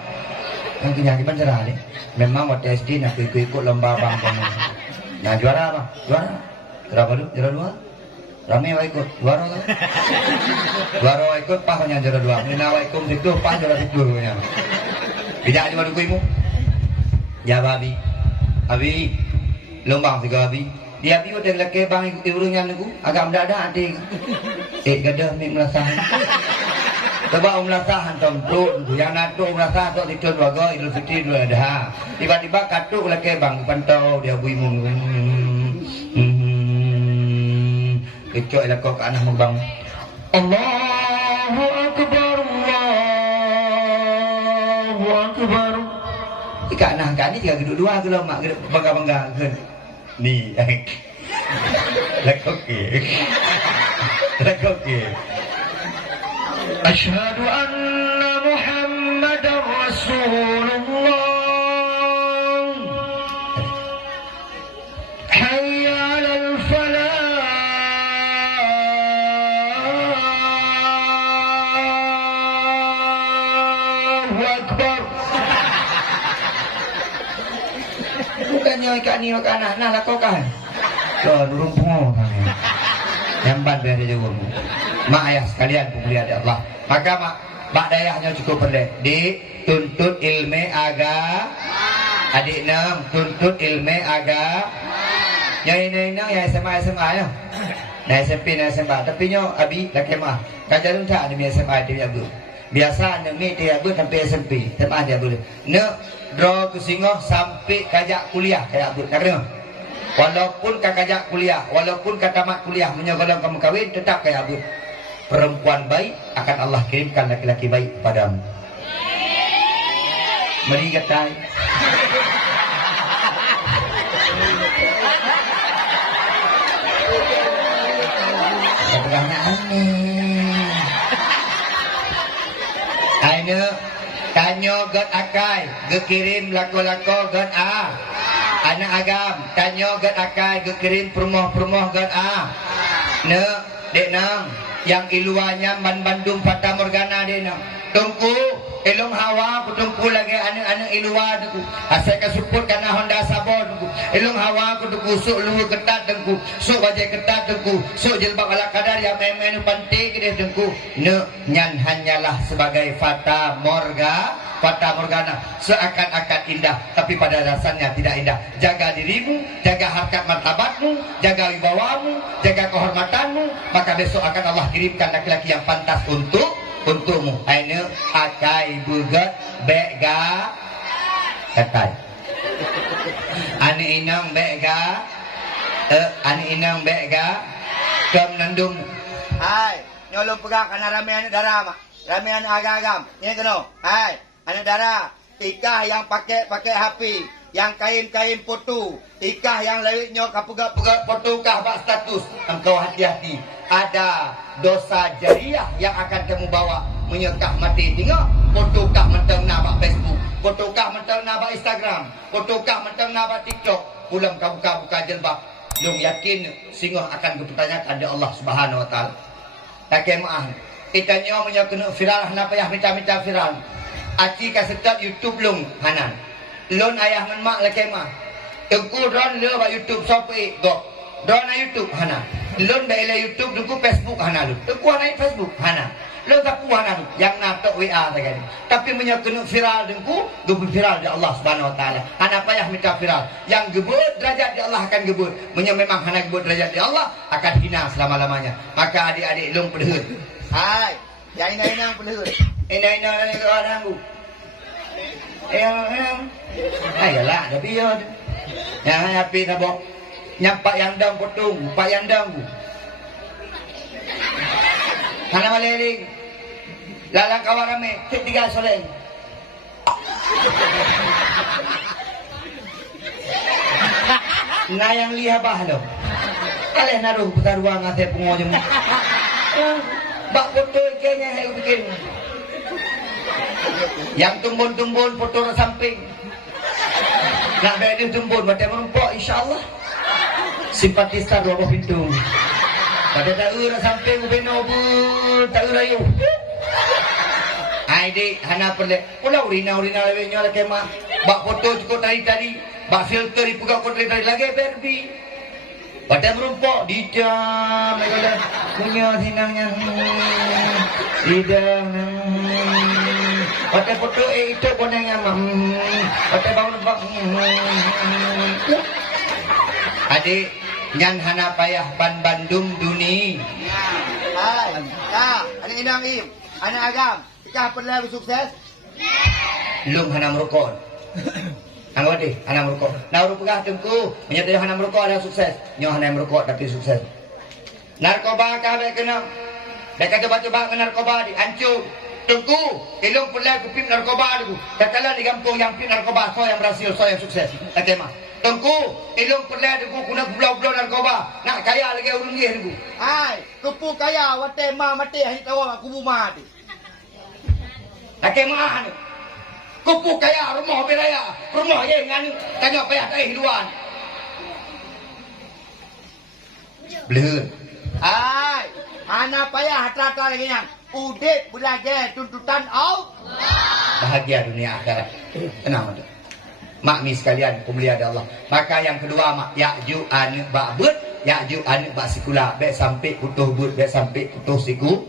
Yang kenyaki cerah ni. Memang waktu SD nak ikut lomba bang kamu. Nah juara apa? Juara? Berapa lu? Juara 2? Ramai wa ikut. Juara kan? Juara wa ikut pas hanya juara 2. Mina wa ikut situ pas juara 1 punya. Bijak juga dukuimu. Ya babi. Abi lomba tiga abi. Dia abi udah lelaki bang ibunya aku agak mendadak adik. Gadah mik melasah. Coba umrah hantam tu, yang natu umrah tu itu dua Idul Fitri dua Adha. Tiba-tiba katuk lagi bang pantau dia buimu. Kecok lah kau ke anak bang. Allahu Akbar, Allahu Akbar. Ika anak kan ni tiga geduk dua tu lah mak bangga-bangga kan. Ni. Lakoke. Lakoke. Asyhadu anna Muhammadar Rasulullah. Hayya 'alal falah. Allahu Akbar. Bukannya ikan ni makan anak lakukan. Kau durung pungo kan. Jamban biar dia jawab. Mak ayah sekalian pemulihan di Allah. Maka mak dayahnya cukup pendek. Dituntut ilmu agama. Adik nang tuntut ilmu agama. Yang ini nang yang SMA ya. Nah SMP nah SMA. Tapi nyo abi laki mah. Kajarun tak demi SMA dia abu. Biasa demi dia abu sampai SMP. SMA dia abu. Ne draw ke singoh sampai kajak kuliah kayak abu. Nak dengar? Walaupun kajak kuliah, walaupun tamat kuliah menyogolong kamu kawin tetap kayak abu. Perempuan baik akan Allah kirimkan laki-laki baik kepadamu. Mari gatai. Sebelahnya aneh. Aina tanyo gat akai, gekirim lako-lako gat a. Anak agam tanyo gat akai, gekirim permoh-permoh gat a. Ne dek nang yang iluannya man Bandung Fata Morgana dena tungku elong hawa ku tungku lagi anu ilua tungku asal ka support kana Honda Sabon tungku elong hawa ku tungku sok luhur ketat tungku sok wajah ketat tungku sok jilbab ala kadar yang main pantai gede tungku ne nyan hanyalah sebagai Fata Morgana seakan-akan indah tapi pada dasarnya tidak indah. Jaga dirimu, jaga harkat martabatmu, jaga wibawamu, jaga kehormatanmu, maka besok akan Allah kirimkan laki-laki yang pantas untukmu. Aina akai bugat bega katai. Ani inang bega kam nandum. Hai, nyolong pegang kana ramean darah mak. Ramean agam-agam. Ini kena. Hai, anak darah. Ikah yang pakai HP, yang kain-kain foto, ikah yang lewitnya kapugak-pugak foto kah bak status. Engkau hati-hati. Ada dosa jariah yang akan kamu bawa menyekah mati. Tengok foto kah mentang nak Facebook, foto kah mentang nak Instagram, foto kah mentang nak TikTok. Pulang kau buka jilbab. Dong yakin singoh akan dipertanyakan oleh Allah Subhanahu wa taala. Tak kemaah. Kita nyo punya kena viral hana payah minta viral. Aci ka setat YouTube long hanan. Lon ayah men mak la kemah. Tengku ron le ba YouTube sopi go. Ron na YouTube hana. Lon ba ila YouTube tengku Facebook hana lu. Tengku na Facebook hana. Lon tak puan hana yang natok WA tagani. Tapi punya kena viral tengku, gebu viral di Allah Subhanahu wa taala. Hana payah minta viral. Yang gebut derajat di Allah akan gebut. Punya memang hana gebut derajat di Allah akan hina selama-lamanya. Maka adik-adik long pedehut. Hai, yang ina-ina pelur. Ina-ina ni orang bu. Ayolah, dah biar. Yang api nabo. Nyampak yang dang potong, pak yang dang bu. Kana maleling. Lalang kawan rame, tiga soleng. Nah yang lihat bah lo. Kalian naruh putar ruang ate pengojeng. Bak foto ikenya saya bikin. Yang tumbun-tumbun foto samping. Nak beli tumbun macam merumpok insya-Allah. Simpatista dua pintu. Pada tak samping beno bu tak rayu. Ai dik hana perle. Pulau urina lewenya la kema. Bak foto cukup tadi. Bak filter dipuga foto tadi lagi Barbie. Pada merumpok di jam mereka punya sinangnya tidak pada foto itu bonengnya pada bangun adik nyan hana payah ban Bandung duni hai adik inang im anak agam ikah pernah sukses lum hana merokok Angkat deh, anak merokok. Nah, urut pegah tengku, menyatakan anak merokok ada sukses. Nyoh anak merokok tapi sukses. Narkoba kah baik kena? Mereka coba-coba dengan narkoba dihancur. Tengku, ilung pulai kupim narkoba dulu. Katalah di kampung yang pim narkoba, so yang berhasil, so yang sukses. Tak mah. Tengku, ilung pulai dulu guna bulau-bulau narkoba. Nak kaya lagi urung dia dulu. Hai, kupu kaya, wate ma mati hanya tahu aku buma mati. Tak mah ni. Kupu kaya rumah beraya, rumah ye ngan tanya payah teh hiduan. Belum. Ai, anak payah hatra-hatra lagi yang udip belajar tuntutan Allah. Bahagia dunia akhirat. Tenang tu. Makmi sekalian, pemulia Allah. Maka yang kedua mak ya'ju anu ba'bud, ya'ju anu ba'sikula, baik sampai putuh bud, baik sampai putuh siku.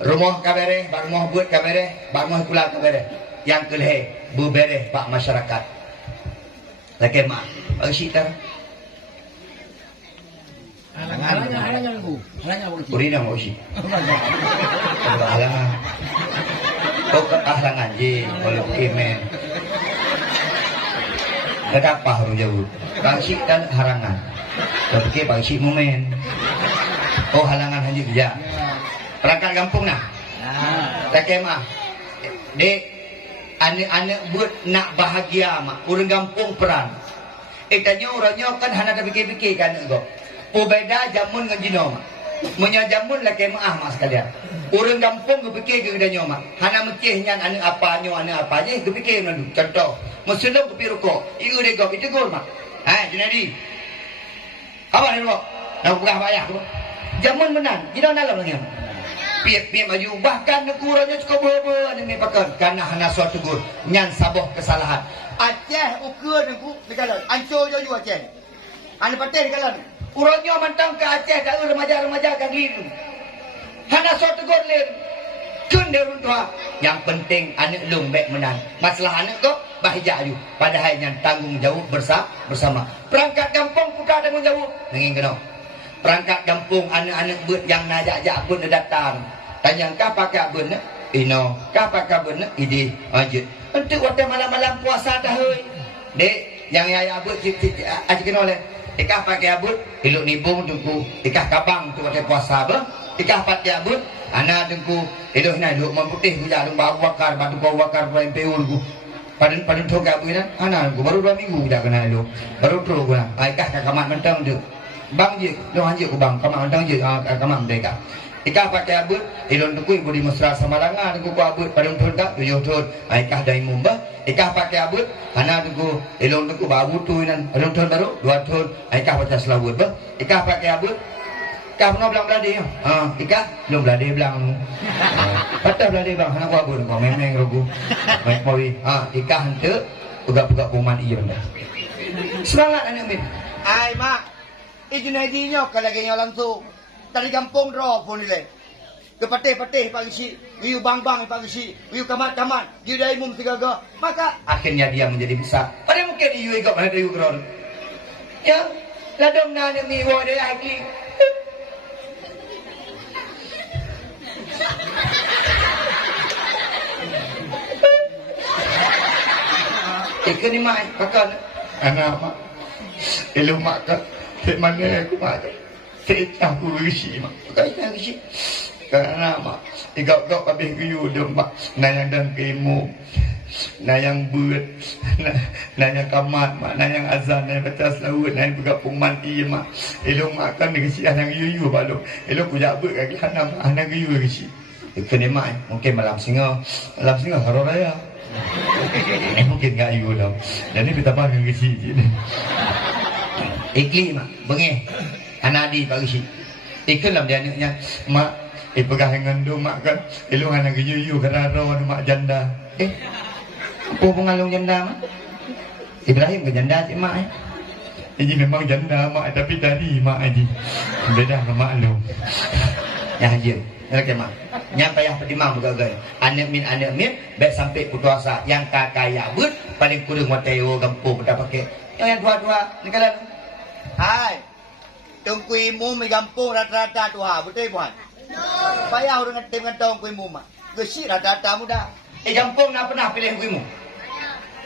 Rumah kabere, bak rumah bud kabere, bak rumah kula kabere. Yang kelih berbereh pak masyarakat. Lagi mak, asyik tak? Halangan bu. Urina mau asyik. Halangan. Kau ke halangan je kalau kemen. Kenapa harus jauh? Asyik dan halangan. Kau fikir asyik momen. Oh halangan hanya dia. Perangkat kampung nah. Lagi mak. Dek. Anak-anak buat nak bahagia mak. Orang kampung perang. Tanya orangnya kan hana dah fikir-fikir kan kau. Beda jamun dengan jino mak. Punya jamun lah kemaah mak sekalian. Orang kampung kepikir ke kedanya mak. Hana mekihnya anak apa je kepikir dulu. Contoh. Mesulung kepi rokok. Iu degok. Itu gol mak. Hai Junadi. Apa ni rokok? Nak buka bayar tu. Jamun menang. Jino dalam lagi mak. piat-piat maju bahkan nekuranya cukup berapa ni pakai karena hana suatu gur nyan saboh kesalahan Aceh ukur ni ku dikalah ancur jo Aceh ane patih dikalah urangnya mantang ke Aceh tak remaja-remaja kan liru hana suatu gur lir kun dia runtua yang penting anak lung baik menang masalah anak kok bahaya ju padahal yang tanggung jawab bersama perangkat kampung putar tanggung jawab ngin kena perangkat kampung anak-anak buat yang najak-jak pun datang tanya kah pakai bun ino kah pakai bun ide aja untuk waktu malam-malam puasa dah heuy dek yang ayah buat aja kena oleh ikah pakai abut iluk nibung tungku ikah kabang tu waktu puasa bah ikah pakai abut anak tungku iluk na iluk memputih punya dong bau bakar batu bau bakar paling peu ku padun thok abut na anak ku baru 2 minggu dah kena iluk baru terus ku na ikah ka kamat mentang tu bang je lo hanje ku bang kamat mentang je kamat mereka ikah pakai abut ilun tungku ibu di mesra Samarangan tungku ku abut padun thok tak 7 thok ikah dai mumbah ikah pakai abut anak tungku ilun tungku babu tu nan padun thok baru 2 thok ikah baca selawat bah ikah pakai abut ikah pernah belang beladi ikah belum beladi belang patah beladi bang anak ku abut kau memang rogu baik mawi ikah hante buka-buka kuman iya benda semangat anak min ai mak ijunaidinya kalau lagi langsung dari kampung draw pun nilai ke patih-patih pagi si wiu bang-bang pagi si wiu kamat-kamat dia dari mum tiga-tiga maka akhirnya dia menjadi besar pada mungkin iu ikut mana iu kron ya ladom na ni wa dia lagi ikan ni mai pakan anak mak elu mak ka ke mana aku mak aku risi mak kaya risi karena mak igak-gak habis kuyu dem mak nayang dan kemo nayang buat nayang kamat mak nayang azan nayang baca selawat nayang bergabung mandi mak elu mak kan risi anak yu balu elu ku jak buat lagi anak yu risi ikan ni mai mungkin malam singa harus raya mungkin gak yu dah dan ni kita panggil risi je ikli mak bengeh anadi pak risi ikan lam dia anaknya mak pegang dengan mak kan elu anak yu kerara mak janda apa pengalung janda mak Ibrahim ke janda cik mak ini memang janda mak tapi tadi mak aja beda dengan mak lu ya haji okey mak nyampai yang pertimang begagai anak min baik sampai putuasa yang kakaya but paling kurang wateo gampung dah pakai yang dua-dua ni kalau hai tungku imu mi gampung rata-rata tua betul bukan payah orang dengan tungku imu mak gesi rata-rata muda gampung nak pernah pilih imu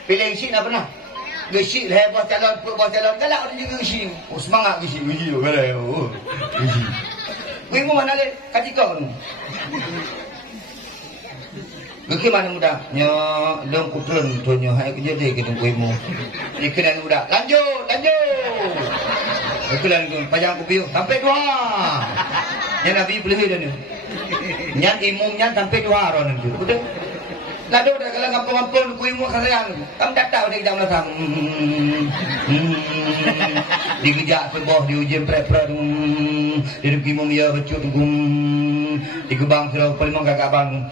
pilih isi nak pernah gesi lah bos calon galak orang juga gesi semangat gesi tu kalau gesi imu mana le katika tu Geki mana muda? Nya dong kutun tu nya hai kerja dia kita kuimu. Ni kena muda. Lanjut. Aku lan pajang kupiu sampai 2. Nya Nabi boleh dah ni. Nya imumnya sampai 2 ron tu. Betul? Lado dah kalau kampung-kampung kuimu kasayang. Kam datang dia jam lasam. Digejak ke bawah diujian pre-pre. Di imum ya becut gum. Digebang serau paling gagak bang.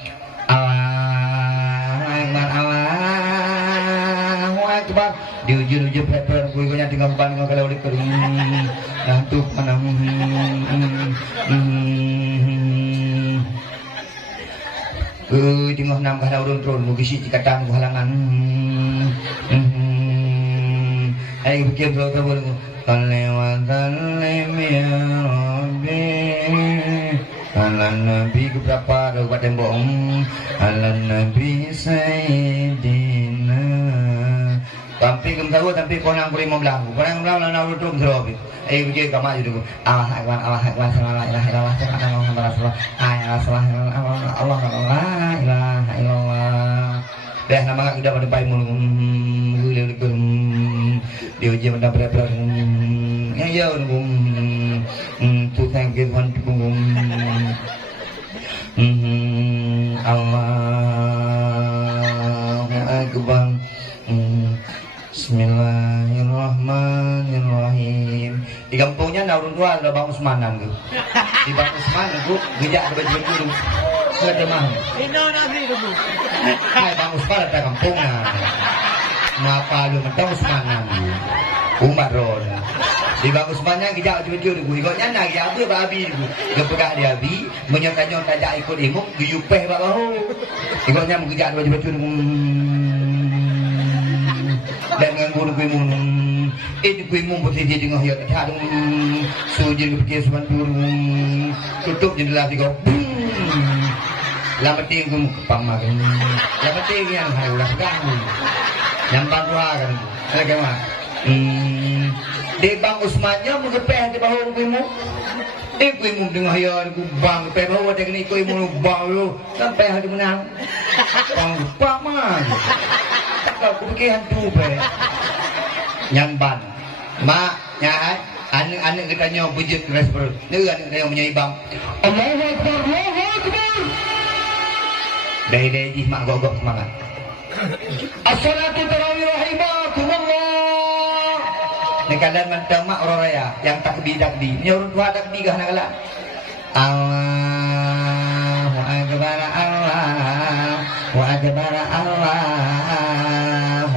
Allahu Akbar diuji paper kuinya tinggal ban kalau di kering ngantuk mana tinggal 6 kada urun turun mugisi cikatang halangan ai bikin bro kalewatan lemirabi Alan Nabi keberapa ada tembok Alan Nabi Sayyidina Tampi tahu tapi konang puri mau belang konang belang nak urut terus begini kamu juga Allah Akbar Allah Akbar Allah ilaha illallah Muhammad Rasulullah Allah la ilaha illallah dah nama kita pada pai mulu diuji pada berapa ya to thank you one Allahu Akbar Bismillahirrahmanirrahim di kampungnya Naurun Tua ada Bang Usmanan tu Di Bang Usman aku gejak ke baju dulu. Ada mah. Ino nabi tu bu. Hai Bang Usman ada kampung nah. Ngapa lu mentang Usmanan? Umar Ron. Di Bang Usmannya gejak baju dulu. Ikutnya nak gejak apa babi dulu. Dia pegang dia abi, menyontak-nyontak jak ikut imuk, giyupeh bak bahu. Ikutnya gejak baju dulu. Dan dengan guru kuimun itu kuimun putih di tengah hayat hadung sujud ke kesuman turun tutup jendela tiga lama tinggung pamak lama tinggi yang harulah ganggu yang bantuan kan ada kemana di Bang Usmannya mengepeh di bawah kuimun kuimun tengah hayat bang peh bawah dengan kuimun bang lu sampai hari menang bang pamak aku pergi hantu pe nyamban mak nyai anak kita nyo bujut keras perut ni anak dia menyai bang Allahu Akbar Allahu Akbar dai mak gogok semangat as-salatu tarawih rahimakumullah ni kalian mantap mak orang raya yang takbir ni orang tua takbir kah nak kalah Allahu Akbar Allahu Akbar Allahu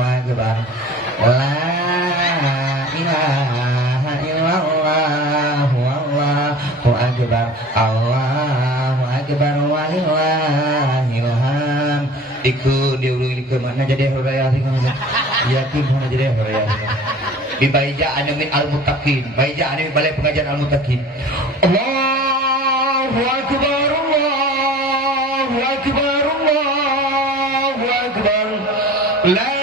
Akbar la ilaha illallah wallahu akbar Allahu akbar walillahil hamd ikut dia ulung ikut mana jadi raya yakin mana jadi raya di baija anamin al-muttaqin baija anamin balai pengajian al-muttaqin Allahu akbar Allahu akbar Allahu akbar la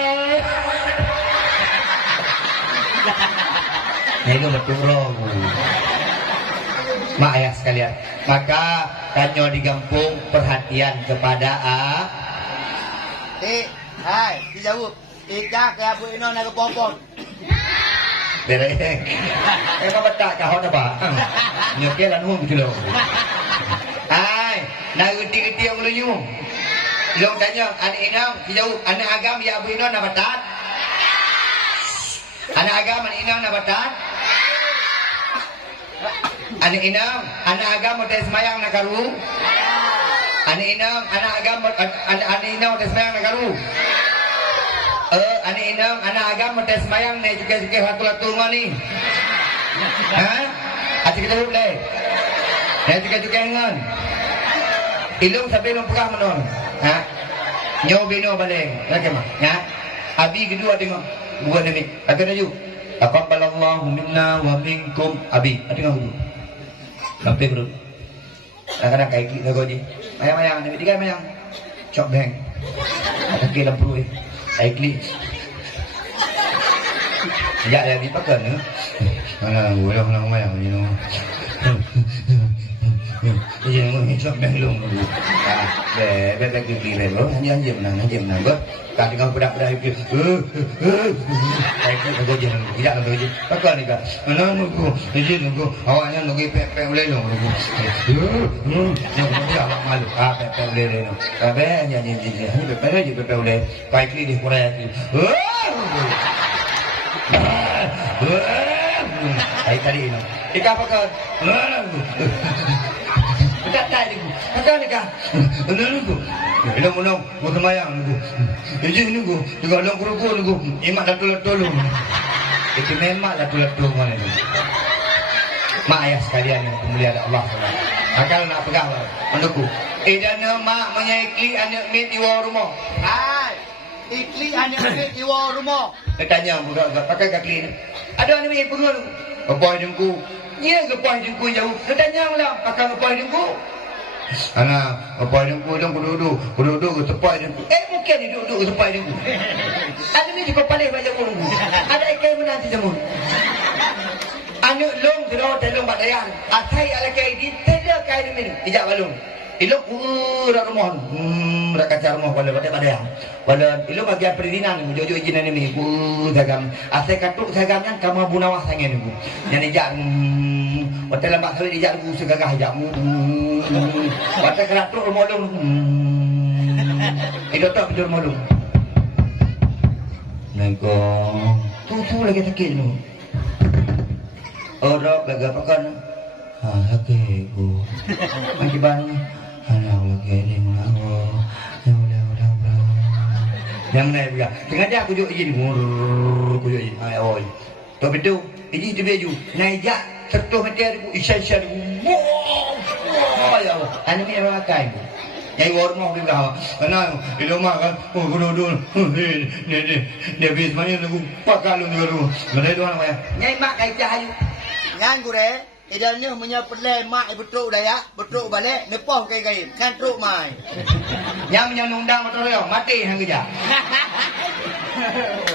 itu betul roh mak ayah sekalian maka kanyo digampung perhatian kepada hai dijawab ika ke abu ino nak popon bereng emang betak kau apa nyokil anu gitu loh hai nak geti-geti yang melunyum long tanya anak inang dijawab anak agam ya abu ino nak betat anak agam anak inang nak betat anak inang anak agama tes semayang nak karu anak inang anak agama anak inang tes semayang nak karu anak inang anak agama tes semayang ni juga hatu-hatu ni hati kita boleh dan juga ingat ilung sampai ilung pekah menon nyaw bino baleng lagi mah abi kedua tengok buat ni akan aju taqabbalallahu minna wa minkum abi tengok dulu sampai bro kadang-kadang kayak gitu goji mayang-mayang ni tiga mayang cok beng ada ke lampu kayak klik sejak dah dipakai ni mana gua dah mayang ni no jadi mau cok beng long bebek gigi lelo hanya menang ber tak dengan budak-budak itu kayak gitu goji tidak ada goji pakai ni kan mana nunggu jadi nunggu awaknya nunggu pepek boleh long nunggu yang dia malu pepek boleh long tapi hanya pepek boleh kayak klik di Korea itu kayak tadi ini ika pakai tak tak ni pakai ni kan nunggu ilong gua kemayang nunggu jadi nunggu juga long keruku nunggu imak datul-datul itu memang datul-datul mana ni mak ayah sekalian yang pemuliaan Allah akal nak pegang menunggu dan mak menyaiki anak mit di rumah ikli anak mit di rumah dia tanya budak-budak pakai kaki ni ada anak mit pegang apa hidungku ya apa hidungku jauh dia tanya lah pakai apa hidungku anak apa hidungku dong duduk ke tempat hidungku mungkin dia duduk ke tempat hidungku ada ni juga paling banyak hidungku ada ikan menanti jamun anak long terus telung badayan atai ala kai di tela kai ni tidak balung ilok rak rumah rak kaca rumah wala badayan wala ilok bagi perizinan jojo izinan ni dagam asai katuk dagamnya kamu bunawah sangen ni yang dijak hotel lembak kali dijak ku segagah jamu hotel keratuk rumah long itu tak betul rumah long nengkong tu lagi sakit tu orang laga pakan lagi ku. Maki bang, anak lagi ni ngawo. Udah. Yang mana dia? Tengah dia aku jauh ini, aku jauh ini. Ayo, tu betul. Ini tu baju. Naik tertuh mati aku, isya aku. Wow, ya Allah. Anak ni orang makan. Nyai warmo di bawah. Kenal, di rumah kan. Oh, dulu. Dia bis mana aku pakai lu dulu. Mana itu orang mana? Nyai mak kai cahayu. Ngan gure, idan ni punya perle mak betul dah ya. Betul balik, nepoh kai. Ngan truk mai. Yang menyandang betul ya, mati hang kerja.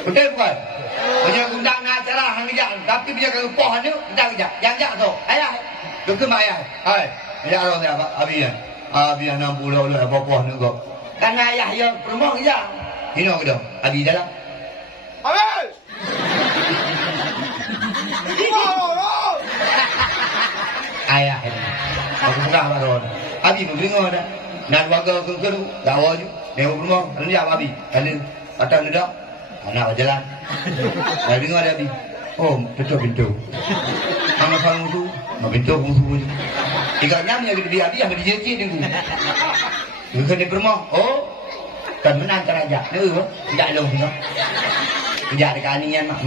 Betul bukan? Punya undang acara hang kerja, tapi dia kalau poh ni undang kerja. Yang tu. Ayah. Tu ke mai ayah. Hai. Ya Allah ya, abi ya. Abi 60 lah apa-apa ni kok. Kan ayah yang rumah kerja. Hino ke dah? Abi dalam. Habis. Ayah ini. Aku pernah baron. Abi pun dengar dah. Dan warga ke gawa je. Dia rumah, lalu dia abi. Lalu patah ledak. Anak berjalan. Dah dengar dia abi. Oh, betul pintu. Sama-sama tu, pintu musuh je. Tiga nyam yang dia abi yang dia cik tunggu. Bukan di rumah. Oh. Kan menang kerajaan. Dia tidak long tengok. Kerja dekat anian mak.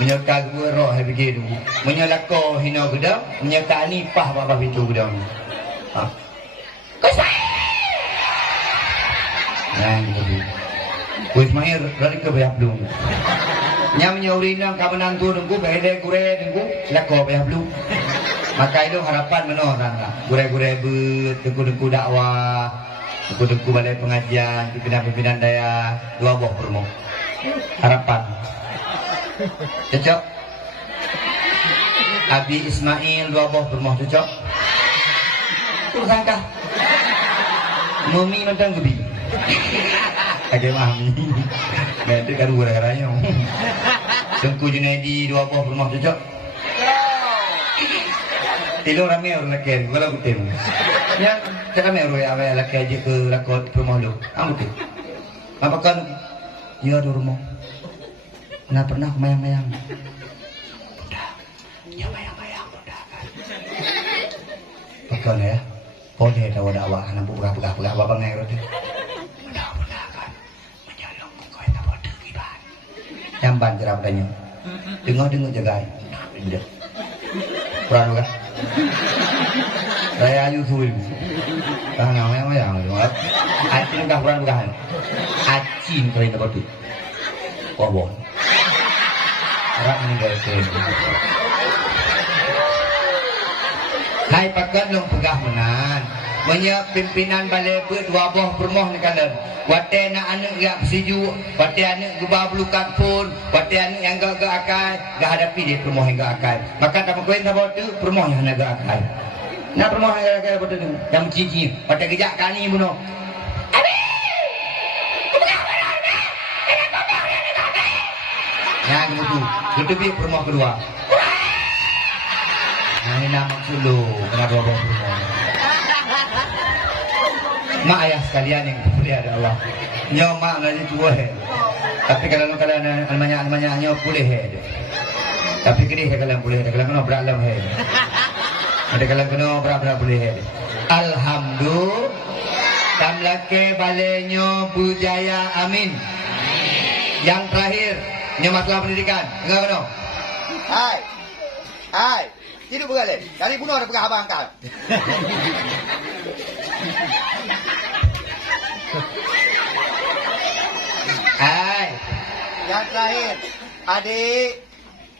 Menyeka gua roh hai begitu. Menyelako hina gedang, menyeka nipah bapa pintu gedang. Ha. Kusai. Yang begitu. Kuis mahir dari ke bayar belum. Nyam nyaurina ka menantu nunggu bede gure nunggu lako bayar belum. Maka itu harapan menorang lah. Gure-gure bet, deku-deku dakwah, deku-deku balai pengajian, pimpinan-pimpinan daya, dua buah permo. Harapan. Cocok? Abi Ismail dua buah permo cocok? Tersangka. Mumi macam gebi. Agak mami. Nanti kan gura-garanya. Tengku Junaidi dua buah permo cocok? Tilo rame orang laki, kalau aku temu. Ya, saya rame orang awal laki aja ke lakot rumah lu. Aku tu. Apa kan? Ya di rumah. Nak pernah mayang-mayang. Udah. Ya mayang-mayang udah kan. Pakai ya. Boleh tahu dakwah anak buka apa ngai roti. Udah kan. Menyalong kau yang tak ada kiban. Jamban jerap tanya. Dengar jagai. Indah. Perang kan? Saya ayu suwi. Dah mayang-mayang tu. Acin dah perang bukan. Acin kau yang tak ada. Wabon. Orang meninggal keren. Hai pakan long pegah menan. Punya pimpinan balai berdua buah permoh ni kalian. Wate nak anak yang sejuk, wate anak gebah belukat pun, wate anak yang gak akal, gak hadapi dia permoh yang gak akal. Maka tak makuin tak bawa tu permoh yang gak akal. Nak permoh yang gak akal betul tu. Yang cici, wate kejak kani bunuh. Yang betul, betul bi permoh kedua. Nah ini nama dulu, kenapa bawa permoh? Mak ayah sekalian yang dipilih ada Allah. Nyo mak lagi tua he. Tapi kalau almanya nyo pulih he. Tapi kini he kalau pulih, kalau kena beralam he. Ada kalau kena berat pulih he. Alhamdulillah. Tamlake balenyo bujaya amin. Yang terakhir, nyo masalah pendidikan. Enggak kena. Hai. Tidur bergalai. Dari bunuh ada pegah abang kau. Hai. Yang terakhir, adik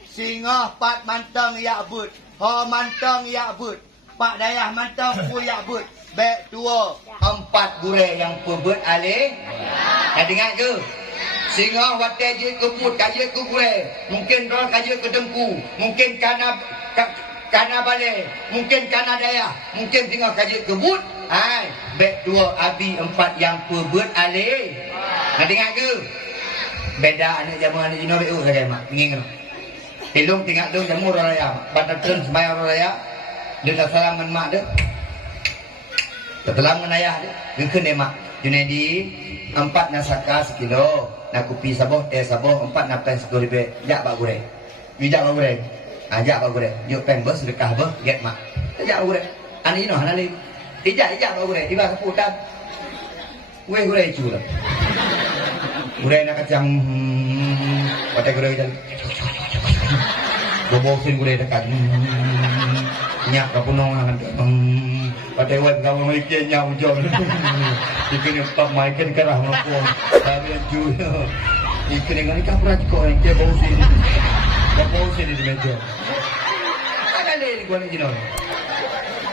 singa pat mantang yak but, ho mantang yak but, pak dayah mantang pu yak but, bek tua, Empat gure yang pebet alih. Dah dengar ke? Singa wate je ke put, kaje ke gure. Mungkin rol kaje ke dengku. Mungkin kana balik. Mungkin kana dayah. Mungkin singa kaje ke but. Hai. Bek dua abi empat yang pebet alih. Dah dengar ke? Beda anak jamu anak jino beu saya mak. Ingin kan? Ilung tinggal dong jamu raya. Pada turun semaya raya. Dia tak salam mak dia. Tetelam dengan ayah dia. Ngekun dia mak. Junedi 4 nasaka sekilo. Nak kopi saboh, saboh 4 nak pen 10 ribu. Jak bak goreng. Jak bak goreng. Jak bak goreng. Yuk pen ber sedekah ber get mak. Jak bak goreng. Ani ino hanali. Jak bak goreng. Tiba keputan. Gue goreng cula. Goreng nak kacang. Pakai goreng jalan. Bobosin goreng dekat. Nyak kapunong hangan. Pakai web kau mau ikan nyau jom. Ikan yang pak makan kerah mampu. Tapi yang juga. Ikan yang ni kau pernah kau yang dia bosin di meja. Ada lagi gua ni jinon.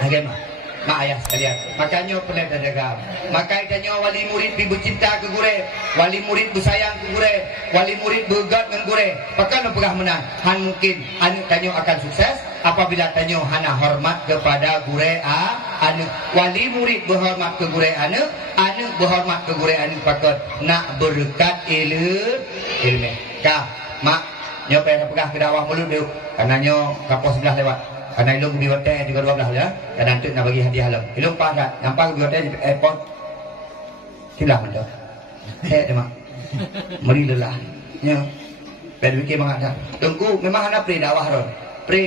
Bagaimana? Mak ayah sekalian. Makanya pernah terjaga. Makanya wali murid bercinta ke gure. Wali murid bersayang ke gure. Wali murid bergat dengan gure. Pakai pegah menang. Han mungkin anak tanyo akan sukses apabila tanyo hana hormat kepada gure anu. Wali murid berhormat ke gure anu berhormat ke gure anu pakai nak berkat ilmu. Kah, mak nyo pengen pegah ke dakwah mulut dia. Karena nyo kapos sebelah lewat. Karena ilung di hotel juga 12 ya. Dan nanti nak bagi hadiah lem. Ilung pakat, nampak di hotel di airport. Silah mendak. Dia mak. Meri lelah. Nya. Pen fikir mangada. Tengku memang ana pre dakwah ron. Pre.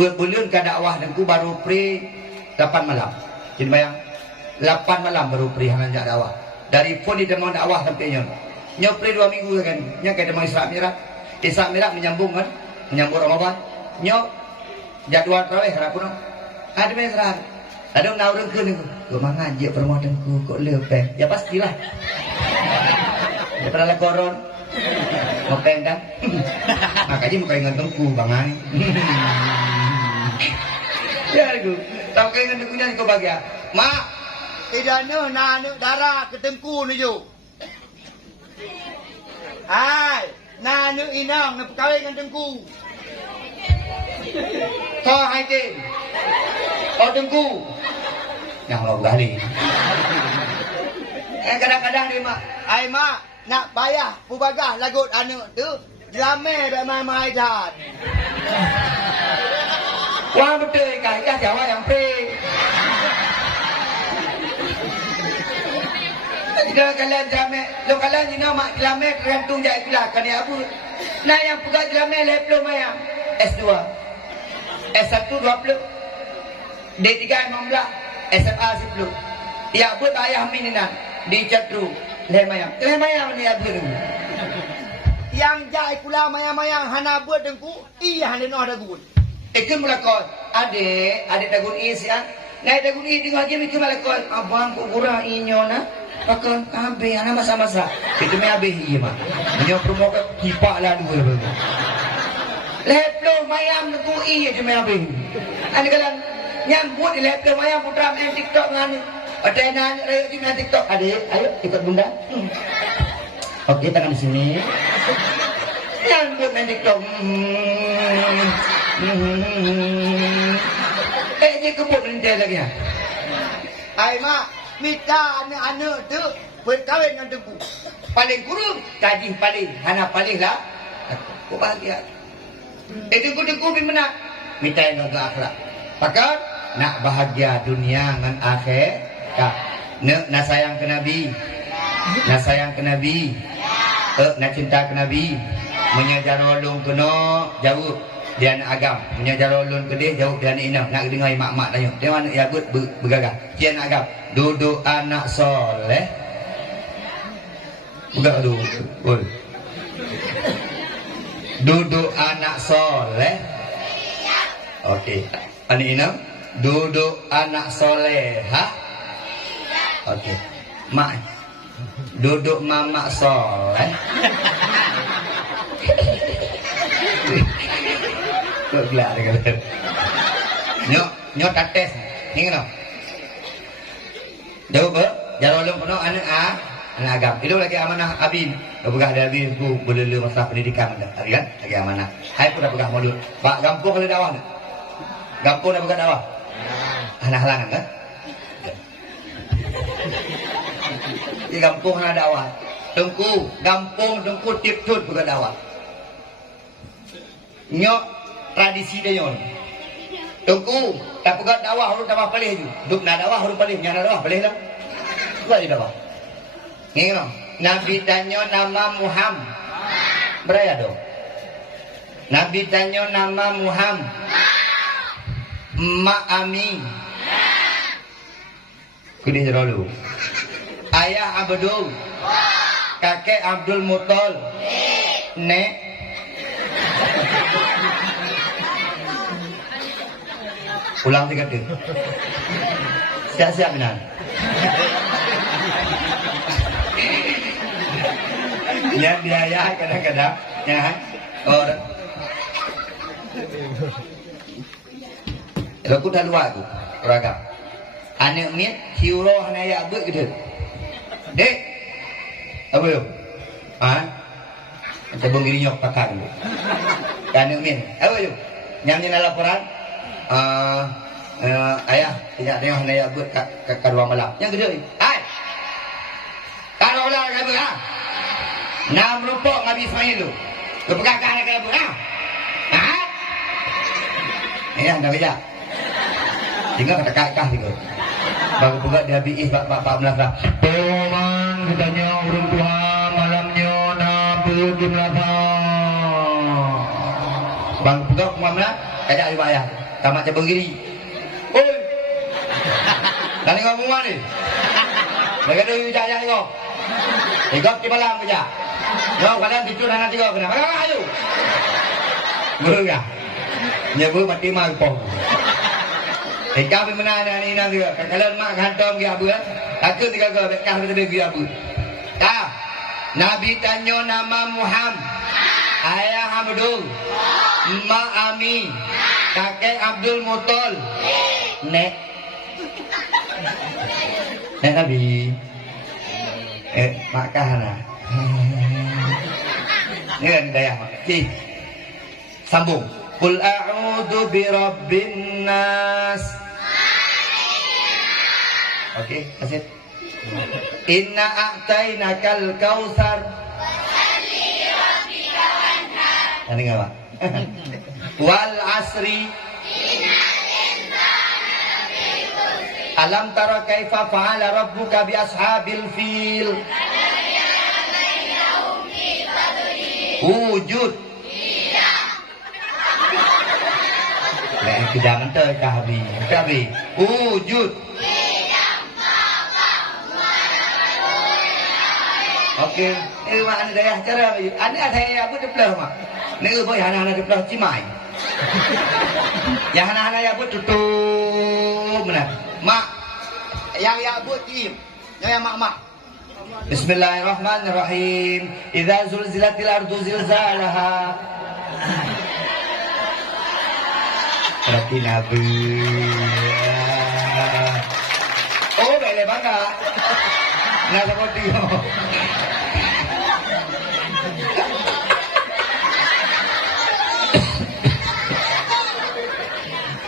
Bulan ka dakwah tengku baru pre 8 malam. Jadi bayang 8 malam baru pre hangan jak dakwah. Dari pun di demang dakwah sampai nyo. Nyo pre 2 minggu kan. Nya ke demang Isra Mi'raj. Isra Mi'raj menyambung kan. Menyambung Ramadan. Nyo jadual terawih rapun ada mesra ada nak urang ke ni gua mengaji permodanku kok lepeh ya pastilah daripada koron ngopeng kan makanya muka ingat tengku bang ai ya aku tahu ke ingat tengkunya kau bahagia mak idane nanu darah ke tengku ni ju ai nanu inang nak kawin dengan tengku Tho hai tim. Tengku. Yang lo gali. Kadang-kadang dia mak, ai mak nak bayar pubagah lagut anu tu. Drame dak mai dah. Wah betul kan ya Jawa yang pre. Jika kalian drame, lo kalian ni nama drame tergantung jadi pula kan ya abu. Nah yang pegang drame leplo maya. S2. S1 20, D3 15, SMA 10. Ya buat ayah mininan di Cetru, lemayang ni abu tu. Yang jai pula mayang-mayang hana buat dengku, iya hana no dagun. Ikut melakon, ade dagun is ya. Naik dagun is tengok game ikut melakon. Abang ku kurang inyo na. Pakai abe hana masa-masa. Itu me abe iya mah. Inyo promo ke kipak lalu betul. Leplo mayam ku iya je mayam. Ane kalan nyambut di leplo mayam putra main TikTok ngani. Ada nanya di main TikTok. Adik, ayo ikut bunda. Oke, tangan di sini. Nyambut main TikTok. Dia kebut melintai lagi ya. Hai mak, minta anak-anak tu berkahwin dengan tengku. Paling kurung, tadi paling, hana paling lah. Aku bahagia. Tengku-tengku bin menang. Minta yang ke akhlak. Pakar, nak bahagia dunia dengan akhir. Nak sayang ke Nabi. Nak sayang ke Nabi. Nak cinta ke Nabi. Menyajar olong kena jauh. Dia anak agam. Menyajar olong ke dia jauh dia anak inam. Nak dengar mak-mak tanya. Dia mana ya bergagah. Dia anak agam. Duduk anak soleh. Buka dulu. Duduk anak soleh. Okey. Anak inam. Duduk anak soleha. Okey. Mak. Duduk mamak soleh. Kok gelak dia kata. Nyok tates. Ni kena. Jauh ber. Jarolong penuh anak anak agam. Itu lagi amanah abin. Dah pegah dari abin ku berlelu masa pendidikan dah. Hari kan? Lagi amanah. Hai pun dah pegah mulut. Pak gampung kalau dakwah dah. Gampung dah pegah dakwah. Anak halangan kan? Di kampung ada dakwah. Tengku, kampung tengku tip-tut pegah dakwah. Nyok tradisi dia yon. Tunggu, tak pegang dakwah huruf dakwah pelih je. Duk nak dakwah huruf pelih, yang nak dakwah pelih lah. Tu aja dakwah. Ni kan? Nabi tanya nama Muhammad. Beraya dong. Nabi tanya nama Muhammad. Mak Ami. Kini dulu. Ayah Abdul. Kakek Abdul Mutol. Nek. Ulang 3 kali. Siap-siap benar. Ya biaya kadang-kadang ya. Orang. Aku dah luar tu. Ragam. Anak mit hero hanaya abut gitu. Dek. Apa tu? Ha? Macam bongiri nyok pakar dulu. Anak mit. Apa tu? Nyanyi laporan. Ayah tidak tengok hanaya abut kat ruang malam. Yang kedua. Hai. Kalau ulang apa ha? Nam rupok Nabi Ismail tu. Kau pegang kat anak abut ha? Ha? Ya, dah kerja. Tinggal kata kakak juga. Baru pegang dia habis bak melafaz. Tuhan katanya orang Tuhan malamnya Nabi di melafaz. Bang pegang kumamlah, kajak ibu ayah. Tamat cabang kiri. Oi. Dah tengok rumah ni. Bagi tu ibu cak kau. Ikut di malam kerja. Kau kadang tidur anak tiga kena. Ayo. Berga. Nyebu mati mangkong. Kau pergi mana ni nanti juga. Kalau mak hantam dia abu, aku tiga kau bekah kita bagi abu. Ah, Nabi tanya nama Muhammad, ayah Abdul, mak Ami, kakek Abdul Mutol, nek Nabi, makahana. Ni kan daya mak. Sambung. Qul a'udzu birabbin nas. Okey, kasih. Inna a'tainakal kautsar. Fasalli lirabbika wanhar. Tadi enggak, Pak? Wal asri. Innal insana lafi khusr. Alam tara kaifa fa'ala rabbuka bi ashabil fil? Wujud. Tidak mentah kahbi. Kahbi. Wujud. Okey. Ini mana daya cara. Anda saya apa diplah mak. Ni boy hana-hana diplah cimai. Yang hana-hana ya buat tutup benar. Mak. Yang ya buat tim. Yang mak. Bismillahirrahmanirrahim. Idza zulzilatil ardu zilzalaha. Berarti Nabi. Oh, boleh bangga. Nah, seperti itu.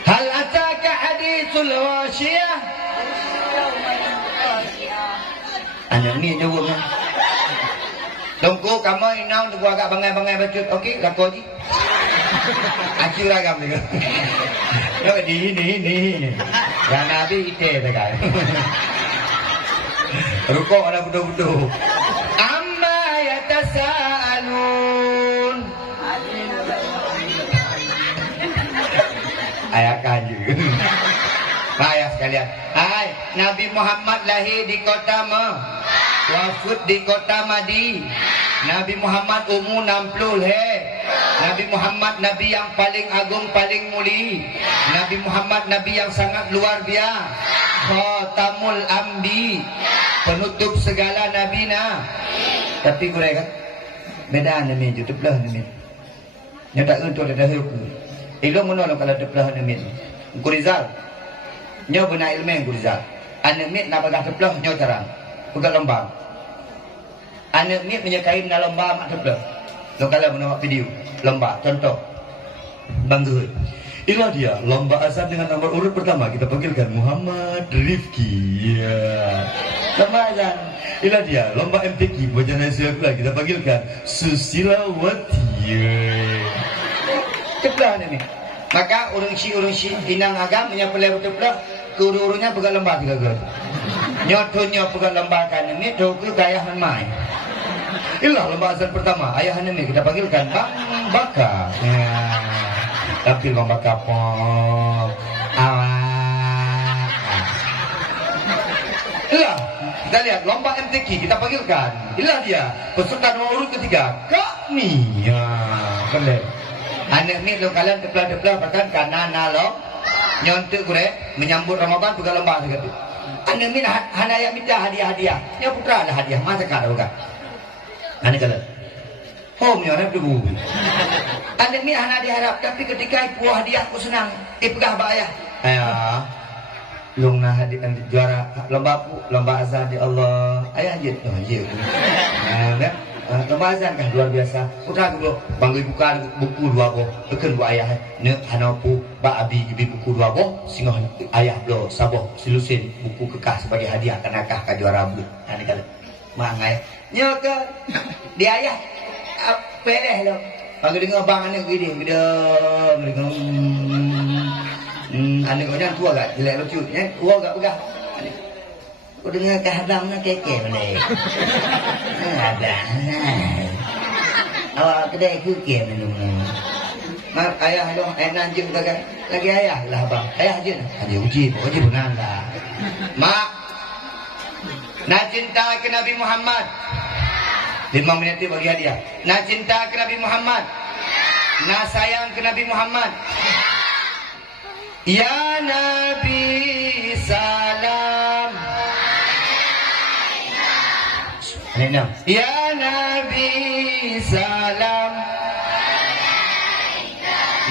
Hal ataka haditsul wasyiyah. Anak ni jawabnya. Tunggu kamu inang tunggu agak bangai-bangai bacut. Okey, laku je. Acik ragam juga. Yo ni. Yang Nabi ite dekat. Rukuk ada budu-budu. Amma yatasaalun. Ayah kaji. Ayah sekalian. Hai, Nabi Muhammad lahir di kota wafat di kota Madi. Nabi Muhammad umur 60 Nabi Muhammad Nabi yang paling agung, paling mulia. Nabi Muhammad Nabi yang sangat luar biasa. Khatamul Ambi, penutup segala Nabi na. Tapi mereka beda Nabi itu tebelah Nabi. Nya tak untuk ada hukum. Ilmu menolong kalau tebelah Nabi. Gurizal. Nya benar ilmu Gurizal. Nabi nak bagah tebelah nya terang. Bukan lembang. Anak ni menyukai nak lomba mak tebelah. Kalau menawak video lomba, contoh bangga. Inilah dia lomba azan dengan nomor urut pertama kita panggilkan Muhammad Rifki. Ya. Lomba azan. Inilah dia lomba MTQ Bojana Siakula kita panggilkan Susilawati. Ya. Cepat ni. Maka urung si inang agam punya pelai betul-betul kuru-urunya pegang lembah juga. Nyotonya pegang lembah kan ini doku gaya main. Inilah lembah azan pertama. Ayah ini kita panggilkan Bang Baka. Ya. Tampil Bang Baka pom. Awak. Inilah kita lihat lomba MTQ kita panggilkan. Inilah dia peserta nomor urut ketiga kami. Ya, benar. Anak ni lo kalian teplah-teplah bahkan kanana lo nyontek gue menyambut Ramadan pegang lembah segitu. Anak ni hanaya minta hadiah-hadiah. Ya putra ada hadiah masa kada bukan. Anak kala. Home nyorep debu. Anak ni hana diharap tapi ketika ibu hadiah ku senang. Pegah ba ayah. Ayah. Lung nah hadiah juara lomba azan di Allah. Ayah je. Oh je. Nah, lomba azan kah luar biasa. Putra aku bangui buka buku dua boh. Tekan bu ayah. Ne hanapu ba abi gibi buku dua boh. Singoh ayah blo saboh silusin buku kekah sebagai hadiah kanakah ka juara blu. Anak kala. Mangai. Nyoka di ayah peleh lo. Pagi dengar bang anak gede dengar. Anak kau jangan tua gak jelek lucu ya. Tua gak pegah. Kau dengar kahadam nak keke boleh. Kahadam. Awak kedai keke minum. Mak ayah dong nanjung kagak. Lagi ayah lah bang. Ayah je. Ada uji benar lah. Mak. Nak cinta ke Nabi Muhammad. 5 minit itu bagi hadiah. Nak cinta ke Nabi Muhammad. Nak sayang ke Nabi Muhammad. Ya Nabi salam. Ya Nabi salam.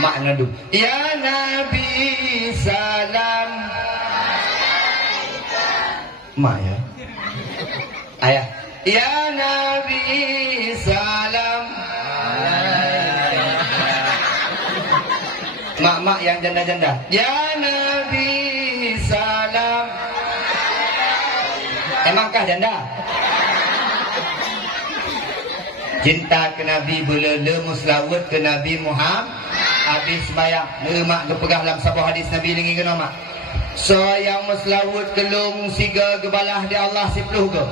Makna tu. Ya Nabi salam. Mak ya. Ayah. Ya Nabi salam. Mak-mak yang janda-janda. Ya Nabi salam. Emangkah janda? Cinta ke Nabi belele muslawat ke Nabi Muhammad. Habis sembahyang mak kepegah dalam sebuah hadis Nabi dengan kena mak. So yang muslawat kelung siga gebalah di Allah 10 ke.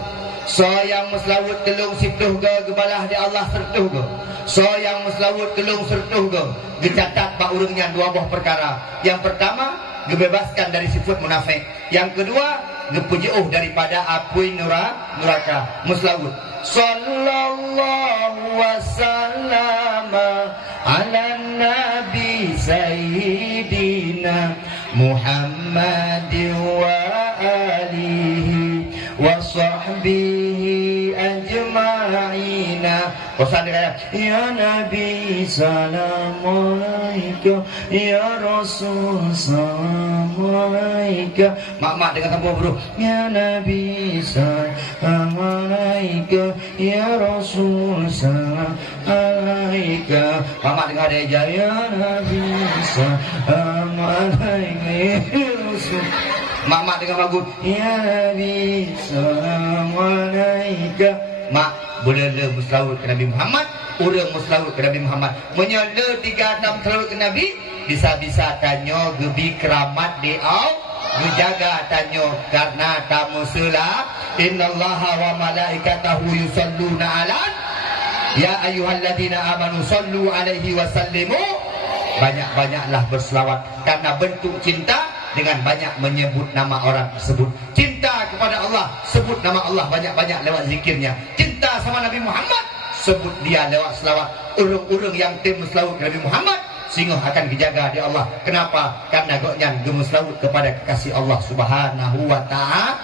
So yang muslawat kelung 10 ke gebalah di Allah 100 ke. So yang muslawat kelung 100 ke. Dicatat pak urungnya 2 buah perkara. Yang pertama gebebaskan dari sifat munafik. Yang kedua gepujuh daripada api neraka muslawat. Sallallahu wasallam ala nabi sayyidina Muhammadin wa alihi wa sahbihi ajma'ina. Pesan dia ya Nabi salam alaika, ya Rasul salam alaika. Mak dengan tambah bro. Ya Nabi salam alaika, ya Rasul salam alaika. Mak dengan dia ya Nabi salam alaika, ya Rasul. Mak dengan bagus. Ya Nabi salam alaika. Mak boleh le muslawat ke Nabi Muhammad, urang muslawat ke Nabi Muhammad. Menyole 3 6 selawat ke Nabi, bisa-bisa tanyo gebi keramat di au, menjaga tanyo karena tamu sela. Innallaha wa malaikatahu yusalluna ala ya ayyuhalladzina amanu sallu alaihi wa sallimu. Banyak-banyaklah berselawat karena bentuk cinta dengan banyak menyebut nama orang tersebut. Cinta kepada Allah, sebut nama Allah banyak-banyak lewat zikirnya. Cinta sama Nabi Muhammad, sebut dia lewat selawat. Urung-urung yang tim selawat Nabi Muhammad, sehingga akan dijaga di Allah. Kenapa? Karena goknya gemuslawat kepada kekasih Allah Subhanahu wa ta'ala.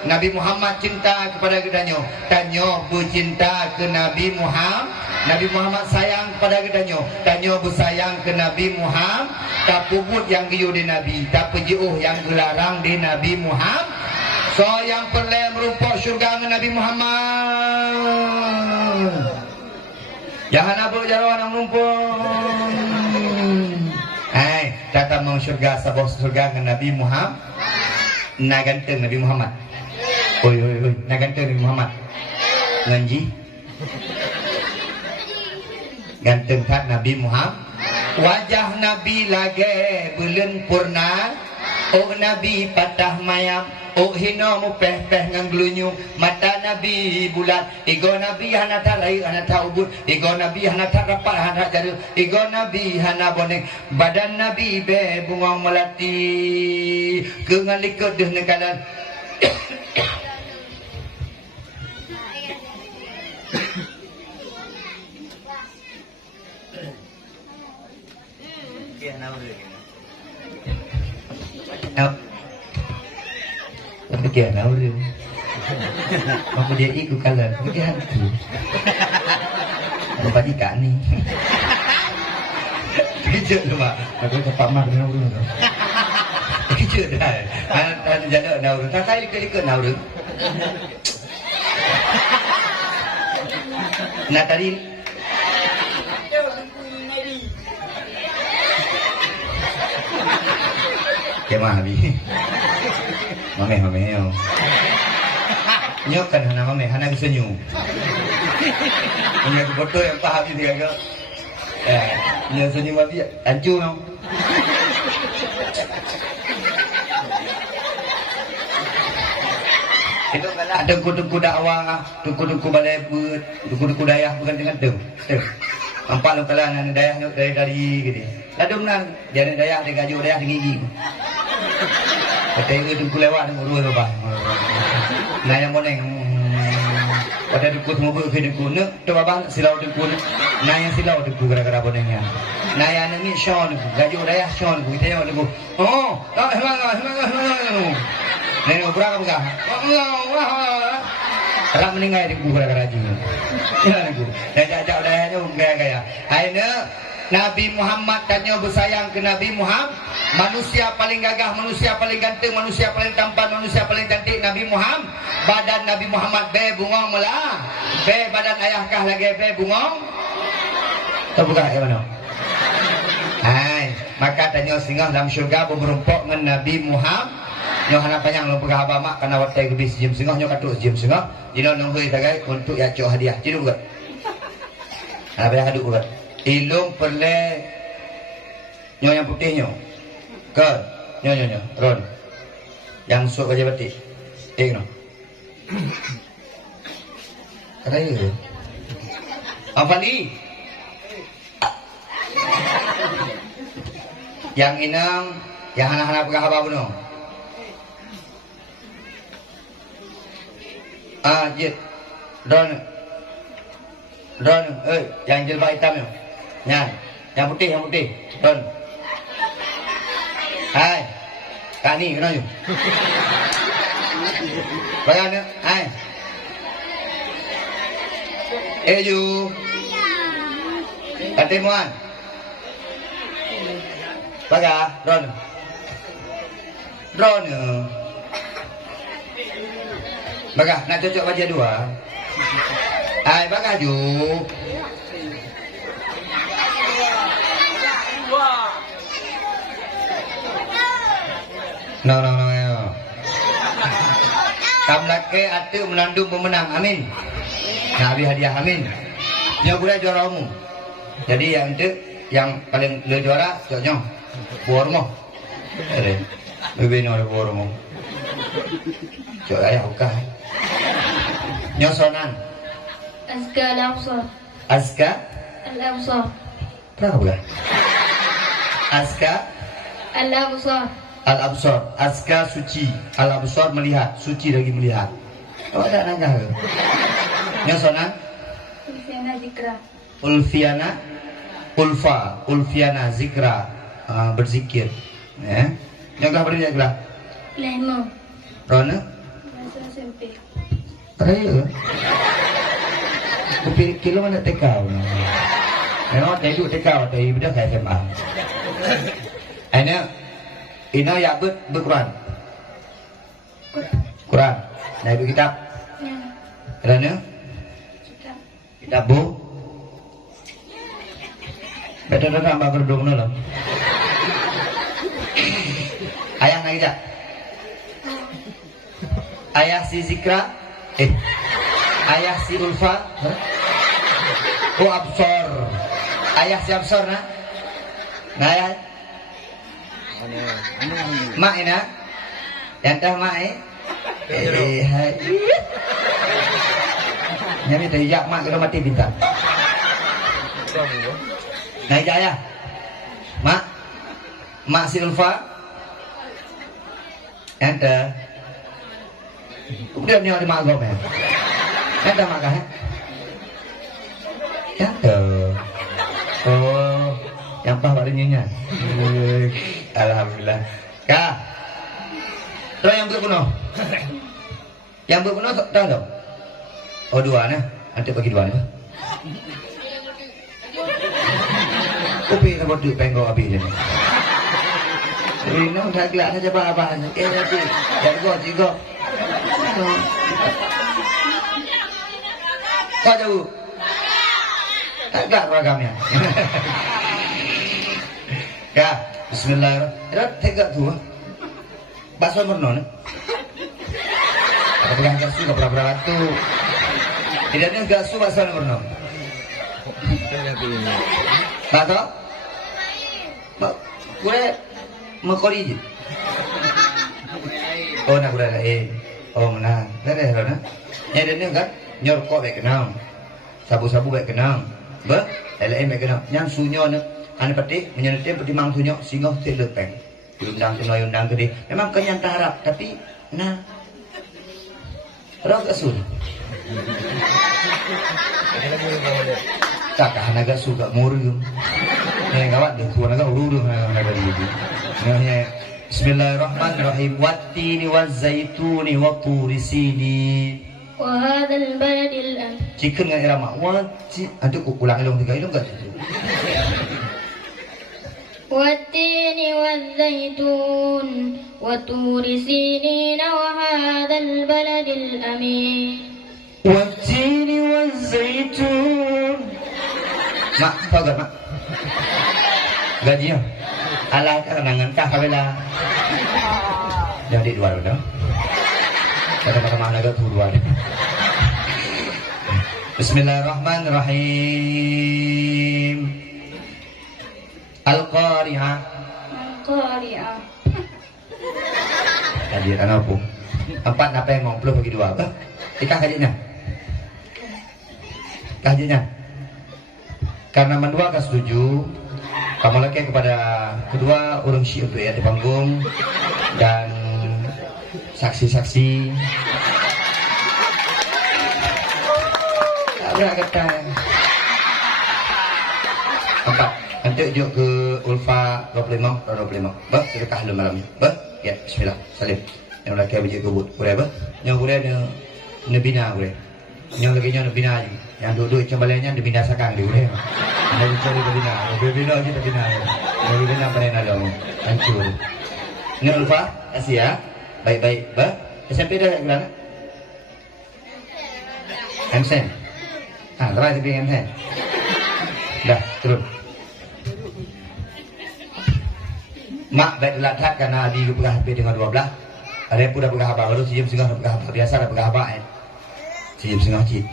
Nabi Muhammad cinta kepada gedanyo, tanyo bercinta ke Nabi Muhammad. Nabi Muhammad sayang kepada gedanyo, tanyo bersayang ke Nabi Muhammad. Tak pubut yang giyu di Nabi, tak pejuh yang gelarang di Nabi Muhammad. So yang perlu merupak syurga dengan Nabi Muhammad. Jangan apa jarawan yang merumpuk. Datang mau syurga sabah syurga dengan Nabi Muhammad. Nak ganteng Nabi Muhammad. Oi, nak ganteng Nabi Muhammad. Ngaji. Ganteng tak Nabi Muhammad. Wajah Nabi lagi bulan purna. Oh Nabi patah mayam. Oh hina mu peh-peh ngang glunyu. Mata Nabi bulat. Ego Nabi hana tak lahir hana tak ubud. Ego Nabi hana tak rapat hana tak jadu. Ego Nabi hana boneng. Badan Nabi be bungang melati. Kengalikut deh nekalan. Bagian orang apa dia ikut kalah bagian tu lupa ikan ni kejut tu mak aku tempat mak kena urut tu kejut dah ada jalan nak urut tak kali ikut nak urut nak tadi kemah habis mame yo. Nyok kan hana mame hana bisa nyu. Punya foto yang paham dia ke. Nya senyum abi ancu yo. Itu kan ada kudu-kudu dakwah, kudu-kudu balai but, kudu-kudu dayah bukan dengan dem. Nampak lu kalangan dayah dari gini. Ladum nan, jadi dayah di gaju dayah di gigi. Kata itu tu lewat dengan urus apa? Nah yang boneng. Pada duku semua berke duku ne, tu bapa silau duku ne. Nah yang silau duku gara-gara bonengnya. Nah yang ni Sean duku, gaju dayah Sean duku, kita yang duku. Oh, hemang. Neng berapa buka? Kalau meninggal duku gara-gara jin. Jangan duku. Dayah dayahnya gaya-gaya. Aina Nabi Muhammad tanya bersayang ke Nabi Muhammad. Manusia paling gagah, manusia paling ganteng, manusia paling tampan, manusia paling cantik Nabi Muhammad. Badan Nabi Muhammad be bungong melah. Be badan ayahkah lagi be bungong. Tahu bukan yang mana? Hai, maka tanya singgah dalam syurga bermerumpok dengan Nabi Muhammad. Nyo hana panjang lo pegah abah mak karena watai gebis jim singgah nyo katuk jim singgah. Jino nunggu tagai untuk ya cok hadiah. Cidu bukan? Hana panjang kaduk bukan? Ilung perle nyo yang putih nyo. Ke nyo Ron yang suka kerja batik no kata itu apa ni yang inang yang anak-anak pegah apa pun jit Ron yang jilbab hitam yang putih Ron. Hai, kani kenal you? Bagaimana? Hai, you, ketemuan, baga, Ron, baga, nak cocok baca dua, hai, baga you. No. Kam laki atu menandung pemenang, amin. Nabi hadiah, amin. Nyo boleh juara umum. Jadi yang itu yang paling le juara coknya buah rumah. Lebih no buah rumah. Cok ayah buka. Nyo sonan. Azka al-absar. Azka Al-absar. Tahu lah. Azka Al-absar. Al-absar, azka suci, al-absar melihat, suci lagi melihat. Oh ada nangkah ke? Nyosonan? Ulfiana zikra. Ulfiana zikra, berzikir. Ya. Nyonkah beri zikra? Lehmo. Rona? Masa SMP. Raya. Kupir kilo mana tekau? Memang tadi tekau, tadi bedah kayak SMA. Ina ya berquran. Quran. Nah ibu kitab. Ya. Kerana kitab bu. Betul tambah berdua mana lah. Ayah nak kita. Ayah si Zikra. Ayah si Ulfa. Oh absor. Ayah si absor nah. Nah ya. Mak ini nak. Yang dah mak hai. Nyami teriak mak kena mati bintang. Naik jaya. Mak si Ulfa. Ente. Udah ni ada mak gom ya. Ente mak kah? Ente. Oh, yang pah badannya. Alhamdulillah. Kah. Terus yang berkuno. Yang berkuno dah dong. Oh dua nah. Nanti bagi dua nih. Kopi nak buat penggol api ni. Ini nak tak kelak saja apa-apa. Nanti jago. Kau jauh. Tak kelak ragamnya. Ya, Bismillahirrahmanirrahim. Tegak tu. Bakso merno ni. Pegang gasu ke berapa tu. Tidak ada gasu bakso merno. Tak tahu? Kure makori je. Oh nak kure lain. Oh menang. Dah dah. Yang ada ni kan nyorkok baik kenang. Sabu-sabu baik kenang. Ba? Lain baik kenang. Yang sunyo ni ane petik menyenetim petimang sunyo singoh selepeng. Undang sunyo undang gede. Memang kenyang harap tapi nah. Rok asun. Kakak naga suka murung. Nih kawat deh, tuan naga urung naga di itu. Nih Bismillahirrahmanirrahim. Wattini wazzaituni wa turi sini. Wa hadzal baladil am. Chicken dengan irama. Wati, antu ulang ilung 3 ilung kan? Wattini wazzaitun wa turi sinin wa hadzal baladil amin. Wattini wazzaitun. Mak, tahu tak mak? Gaji ya? Alah kenangan kah kabela. Jadi dua dah. Kata-kata mana agak dua. Bismillahirrahmanirrahim. Al-Qari'ah. Qari'ah. Tadi kan apa? 4 apa yang ngomong bagi 2 apa? Ikah kajinya. Kajinya. Karena mendua kan setuju. Kamu lagi kepada kedua orang syiar ya di panggung dan saksi-saksi. Agak kata. 4. Nanti ujuk ke Ulfa 25. Bah, sedekah dulu malam. Bah, ya, bismillah. Salim. Yang lagi ujuk ke but. Kurang bah. Yang kurang ni bina kurang. Yang lagi ni bina je. Yang duduk cembalanya dibinasakan di kurang. Dari cari bina. Bina je tak bina. Dari bina panen ada. Hancur. Ini Ulfa, kasih ya. Baik-baik. Bah, SMP dah tak bilang? MSN. Terakhir tapi MSN. Dah, turun. Mak baik lathat karena adi lu pegah HP dengan 12. Ada pun dah pegah apa baru sejam setengah pegah apa biasa dah pegah apa sejam setengah cit.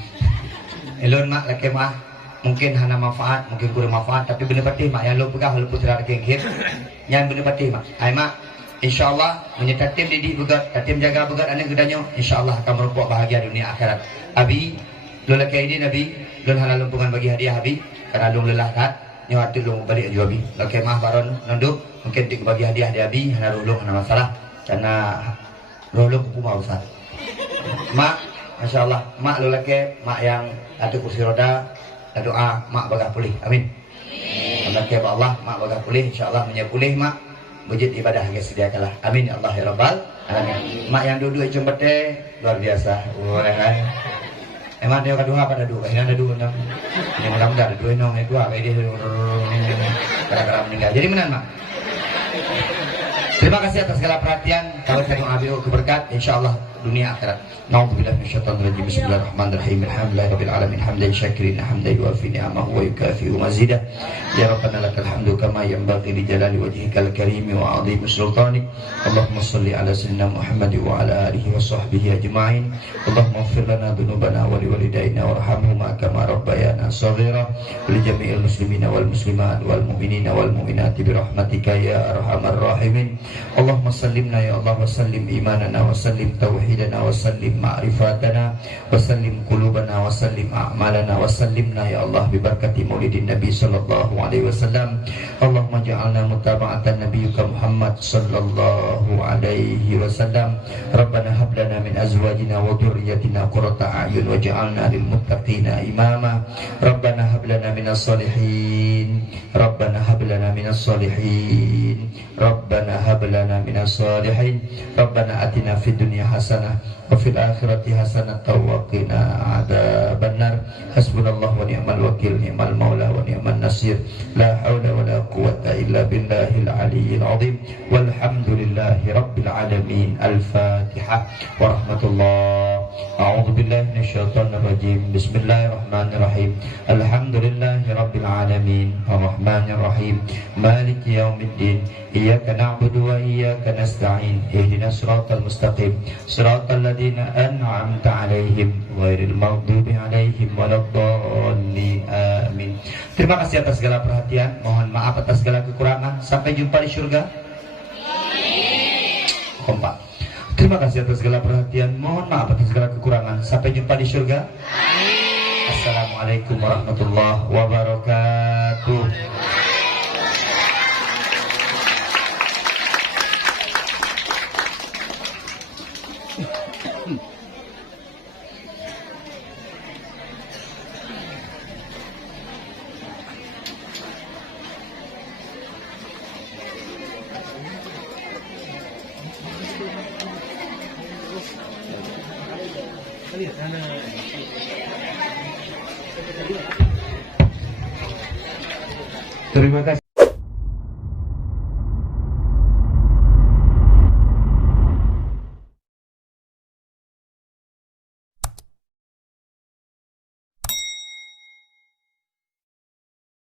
Elon mak laki mak mungkin hana manfaat, mungkin kurang manfaat tapi benar patih mak yang lu pegah lu putra laki yang yang benar patih mak. Ai mak insyaallah menyertai tim didik begat, tim jaga begat anak gedanya insyaallah akan merupakan bahagia dunia akhirat. Abi lu laki ini nabi lu halal lumpungan bagi hadiah abi karena lu lelah kat nyawati lu balik juga abi. Laki mah baron nunduk mungkin tik bagi hadiah di abi hana rulung hana masalah karena rulung kupu mau Ustaz. Mak masyaallah mak lu laki mak yang ada kursi roda doa mak bagah pulih amin. Laki Allah mak bagah pulih insyaallah menyia pulih mak wujud ibadah yang sediakalah amin ya Allah ya rabbal alamin. Mak yang duduk jembete luar biasa. Wah. Emang dia kedua pada dua, ini ada dua enam. Yang mudah-mudahan ada dua enam, yang dua kayak dia kadang-kadang meninggal. Jadi menang mak. Terima kasih atas segala perhatian. Kalau kita mengambil keberkat, insyaallah dunia akhirat. Nauzubillahi minasyaitonir rajim. Bismillahirrahmanirrahim. Alhamdulillahirabbil alamin. Hamdan syakirin, hamdan yuwafi ni'amahu wa yukafi'u mazidah. Ya Rabbana lakal hamdu kama yanbaghi li jalali wajhikal karim wa 'azimi sultanik. Allahumma shalli ala sayyidina Muhammad wa ala alihi wa sahbihi ajma'in. Allahumma ighfir lana dhunubana wa liwalidayna warhamhuma kama rabbayana shaghira. Li jami'il muslimina wal muslimat wal mu'minina wal mu'minati bi rahmatika ya arhamar rahimin. Allahumma sallimna ya Allah wa sallim imanana wa sallim tauhidana wa sallim ma'rifatana wa sallim qulubana wa sallim a'malana wa sallimna ya Allah bi barakati maulidin nabi sallallahu alaihi wasallam. Allahumma ja'alna mutaba'atan nabiyyika Muhammad sallallahu alaihi wasallam. Rabbana hab lana min azwajina wa dhurriyyatina qurrata a'yun waj'alna lil muttaqina imama. Rabbana hab lana minas solihin. Rabbana hab lana minas solihin. Rabbana hab lana minas solihin. Rabbana atina fid dunya hasanah wa fil akhirati hasanah wa qina adzabannar. Hasbunallahu wa ni'mal wakil, ni'mal maula wa ni'man nasir. La haula wa la quwwata illa billahil aliyyil azim. Walhamdulillahi rabbil alamin. Al-Fatihah wa rahmatullah. A'udzu billahi minasyaitonir rajim. Bismillahirrahmanirrahim. Alhamdulillahi rabbil alamin. Arrahmanir rahim. Maliki yaumiddin. Iyyaka na'budu wa iyyaka nasta'in. Ihdinas siratal mustaqim. Siratal ladzina an'amta 'alaihim ghairil maghdubi 'alaihim waladdallin. Amin. Terima kasih atas segala perhatian. Mohon maaf atas segala kekurangan. Sampai jumpa di surga. Kompak. Terima kasih atas segala perhatian. Mohon maaf atas segala kekurangan. Sampai jumpa di surga. Assalamualaikum warahmatullahi wabarakatuh. Terima kasih.